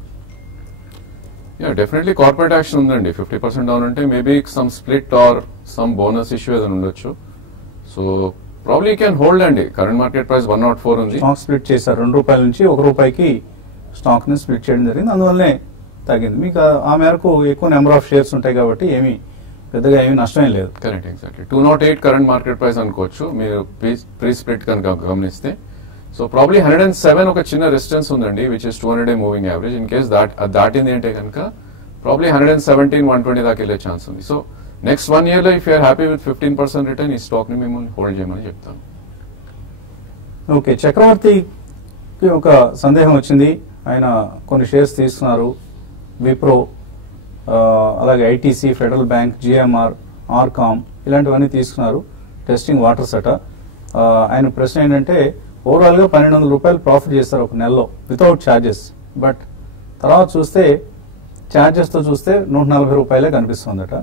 డెఫినెట్లీ కార్పొరేట్ యాక్షన్ ఉందండి. 50% డౌన్ అంటే maybe some split or some bonus issue ఏదైనా ఉండొచ్చు. సో ప్రాబ్లీ క్యాన్ హోల్డ్ అండి. కరెంట్ మార్కెట్ ప్రైస్ 104 ఉంది. స్టాక్ స్ప్లిట్ చేశారు, ₹2 నుంచి ₹1 స్టాక్ ని స్ప్లిట్ చేయడం జరిగింది, అందువల్లనే తగ్గింది. మీకు ఆ మేరకు ఎక్కువ నెంబర్ ఆఫ్ షేర్స్ ఉంటాయి కాబట్టి ఏమీ పెద్దగా ఏమీ నష్టం లేదు. Correct, exactly 208 current market price అనుకోవచ్చు మీరు ప్రీ స్ప్లిట్ కనుక గమనిస్తే. సో ప్రాబ్లీ 107 ఒక చిన్న రెసిస్టెన్స్ ఉందండి, which is 200-day moving average. In case దాటింది అంటే కనుక ప్రాబ్లీ 117, 120 దాకా వెళ్ళే ఛాన్స్ ఉంది. సో నెక్స్ట్ 1 year లో if you're happy with 15% return, ఈ స్టాక్ ని మేము హోల్డ్ చేయమని చెప్తాను. ఓకే, చక్రవర్తికి ఒక సందేహం వచ్చింది. ఆయన కొన్ని షేర్స్ తీసుకున్నారు, విప్రో, అలాగే ITC, federal bank, GMR, RCom ఇలాంటివన్నీ తీసుకున్నారు. టెస్టింగ్ వాటర్స్ అట. ఆయన ప్రశ్న ఏంటంటే ఓవరాల్ గా ₹1,200 ప్రాఫిట్ చేస్తారు ఒక నెలలో వితౌట్ ఛార్జెస్. బట్ తర్వాత చూస్తే ఛార్జెస్ తో చూస్తే ₹140 కనిపిస్తుందట.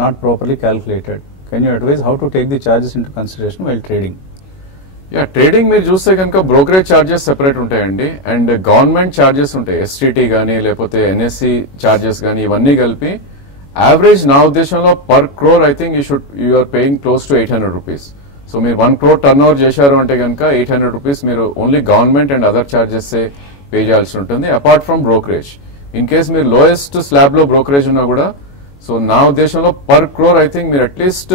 Not properly calculated. Can you advise how to take the charges into consideration while trading? Trading మీరు చూస్తే కనుక బ్రోకరేజ్ ఛార్జెస్ సెపరేట్ ఉంటాయండి, అండ్ గవర్నమెంట్ ఛార్జెస్ ఉంటాయి, ఎస్టీటీ గానీ లేకపోతే ఎన్ఎస్సి ఛార్జెస్ గానీ, ఇవన్నీ కలిపి యావరేజ్ నా ఉద్దేశంలో per crore I think you are paying close to ₹800. So మీరు 1 crore టర్న్ ఓవర్ చేశారు అంటే కనుక ₹800 మీరు only government and other charges pay చేయాల్సి ఉంటుంది, apart from brokerage. In case మీరు లోయెస్ట్ స్లాబ్ లో బ్రోకరేజ్ ఉన్నా కూడా, సో నా ఉద్దేశంలో పర్ క్రోర్ ఐ థింక్ మీరు అట్లీస్ట్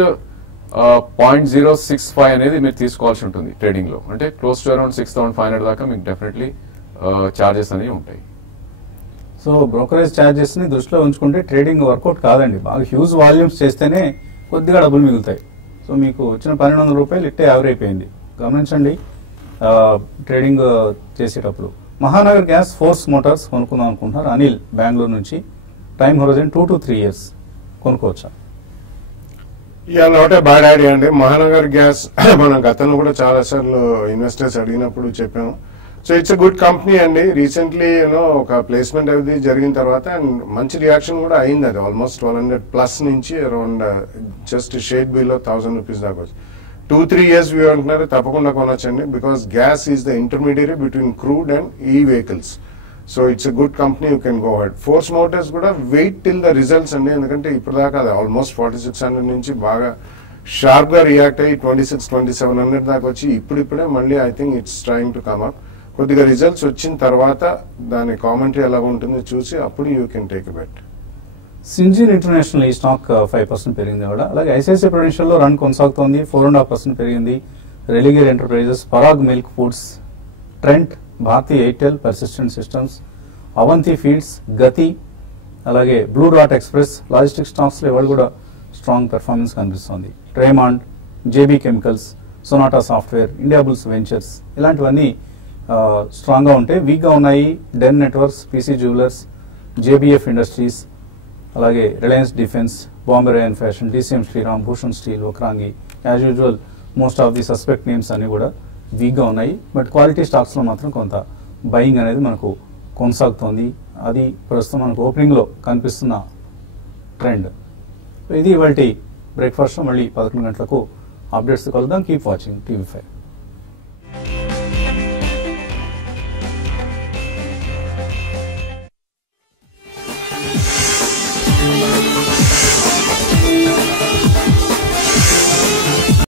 0.065 అనేది మీరు తీసుకోవాల్సి ఉంటుంది ట్రేడింగ్ లో. అంటే క్లోజ్ టు అరౌండ్ 6,500 దాకా మీకు డెఫినెట్లీ ఛార్జెస్ అనేవి ఉంటాయి. సో బ్రోకరేజ్ ఛార్జెస్ ని దృష్టిలో ఉంచుకుంటే ట్రేడింగ్ వర్కౌట్ కాదండి. బాగా హ్యూజ్ వాల్యూమ్స్ చేస్తేనే కొద్దిగా డబ్బులు మిగులుతాయి. సో మీకు వచ్చిన ₹1,200 ఇట్టే ఆవిరైపోయింది. గమనించండి ట్రేడింగ్ చేసేటప్పుడు. మహానగర్ గ్యాస్, ఫోర్స్ మోటార్స్ కొనుక్కుందాం అనుకుంటున్నారు అనిల్ బెంగళూరు నుంచి. Time horizon 2 to 3 years. కొనుక్కోవచ్చా? నాట్ ఏ బ్యాడ్ ఐడియా అండి. మహానగర్ గ్యాస్ మనం గతంలో కూడా చాలా సార్లు ఇన్వెస్టర్స్ అడిగినప్పుడు చెప్పాము. So it's a good company అండి. రీసెంట్లీ ఒక ప్లేస్మెంట్ అది జరిగిన తర్వాత మంచి రియాక్షన్ కూడా అయింది. అది ఆల్మోస్ట్ 100+ నుంచి అరౌండ్ జస్ట్ షేడ్ బిలో ₹1,000 దాకా వచ్చి 2-3 years వ్యూ అంటున్నారు. తప్పకుండా కొనొచ్చండి, because gas is the intermediate between crude and E vehicles. So it's a good company, you can go ahead. Force Motors కూడా వెయిట్ టిల్ ద రిజల్ట్స్ అండి, ఎందుకంటే ఇప్పుడు దాకా అది ఆల్మోస్ట్ 4600 నుంచి బాగా షార్ప్ గా రియాక్ట్ అయ్యి 2600-2700 దాకా వచ్చి ఇప్పుడిప్పుడే మళ్ళీ I think it's trying to come up. కొద్దిగా రిజల్ట్స్ వచ్చిన తర్వాత దాని కామెంటరీ ఎలా ఉంటుందో చూసి అప్పుడు you can take a bet. Syngene international ఈ స్టాక్ 5% పెరిగింది కూడా. అలాగే ఐసిఐసిఐ ప్రుడెన్షియల్ లో రన్ కొనసాగుతోంది, 4.5% పెరిగింది. Religare Enterprises, Parag milk foods, Trent, Bharti Airtel, Persistent Systems, Avanti feeds, Gati, అలాగే బ్లూ డాట్ ఎక్స్ప్రెస్ లాజిస్టిక్స్ స్టాక్స్ లో ఇవాళ కూడా స్ట్రాంగ్ పెర్ఫార్మెన్స్ కనిపిస్తోంది. Raymond, JB Chemicals, Sonata Software, Indiabulls Ventures ఇలాంటివన్నీ స్ట్రాంగ్ గా ఉంటాయి. వీక్ గా ఉన్నాయి Den Networks, PC Jewellers, JBF Industries, అలాగే Reliance Defence, Bombay Rayon Fashion, DCM Shriram, Bhushan steel, Vakrangee. As usual most of the suspect names అన్ని కూడా week గా ఉన్నాయి. బట్ క్వాలిటీ స్టాక్స్ లో మాత్రం కొంత బయింగ్ అనేది మనకు కొనసాగుతోంది. అది ప్రస్తుతం మనకు ఓపెనింగ్ లో కనిపిస్తున్న ట్రెండ్. ఇది ఇవాల్టి బ్రేక్ఫాస్ట్. మళ్ళీ 11 గంటలకు అప్డేట్స్ కలుద్దాం. Keep watching TV5.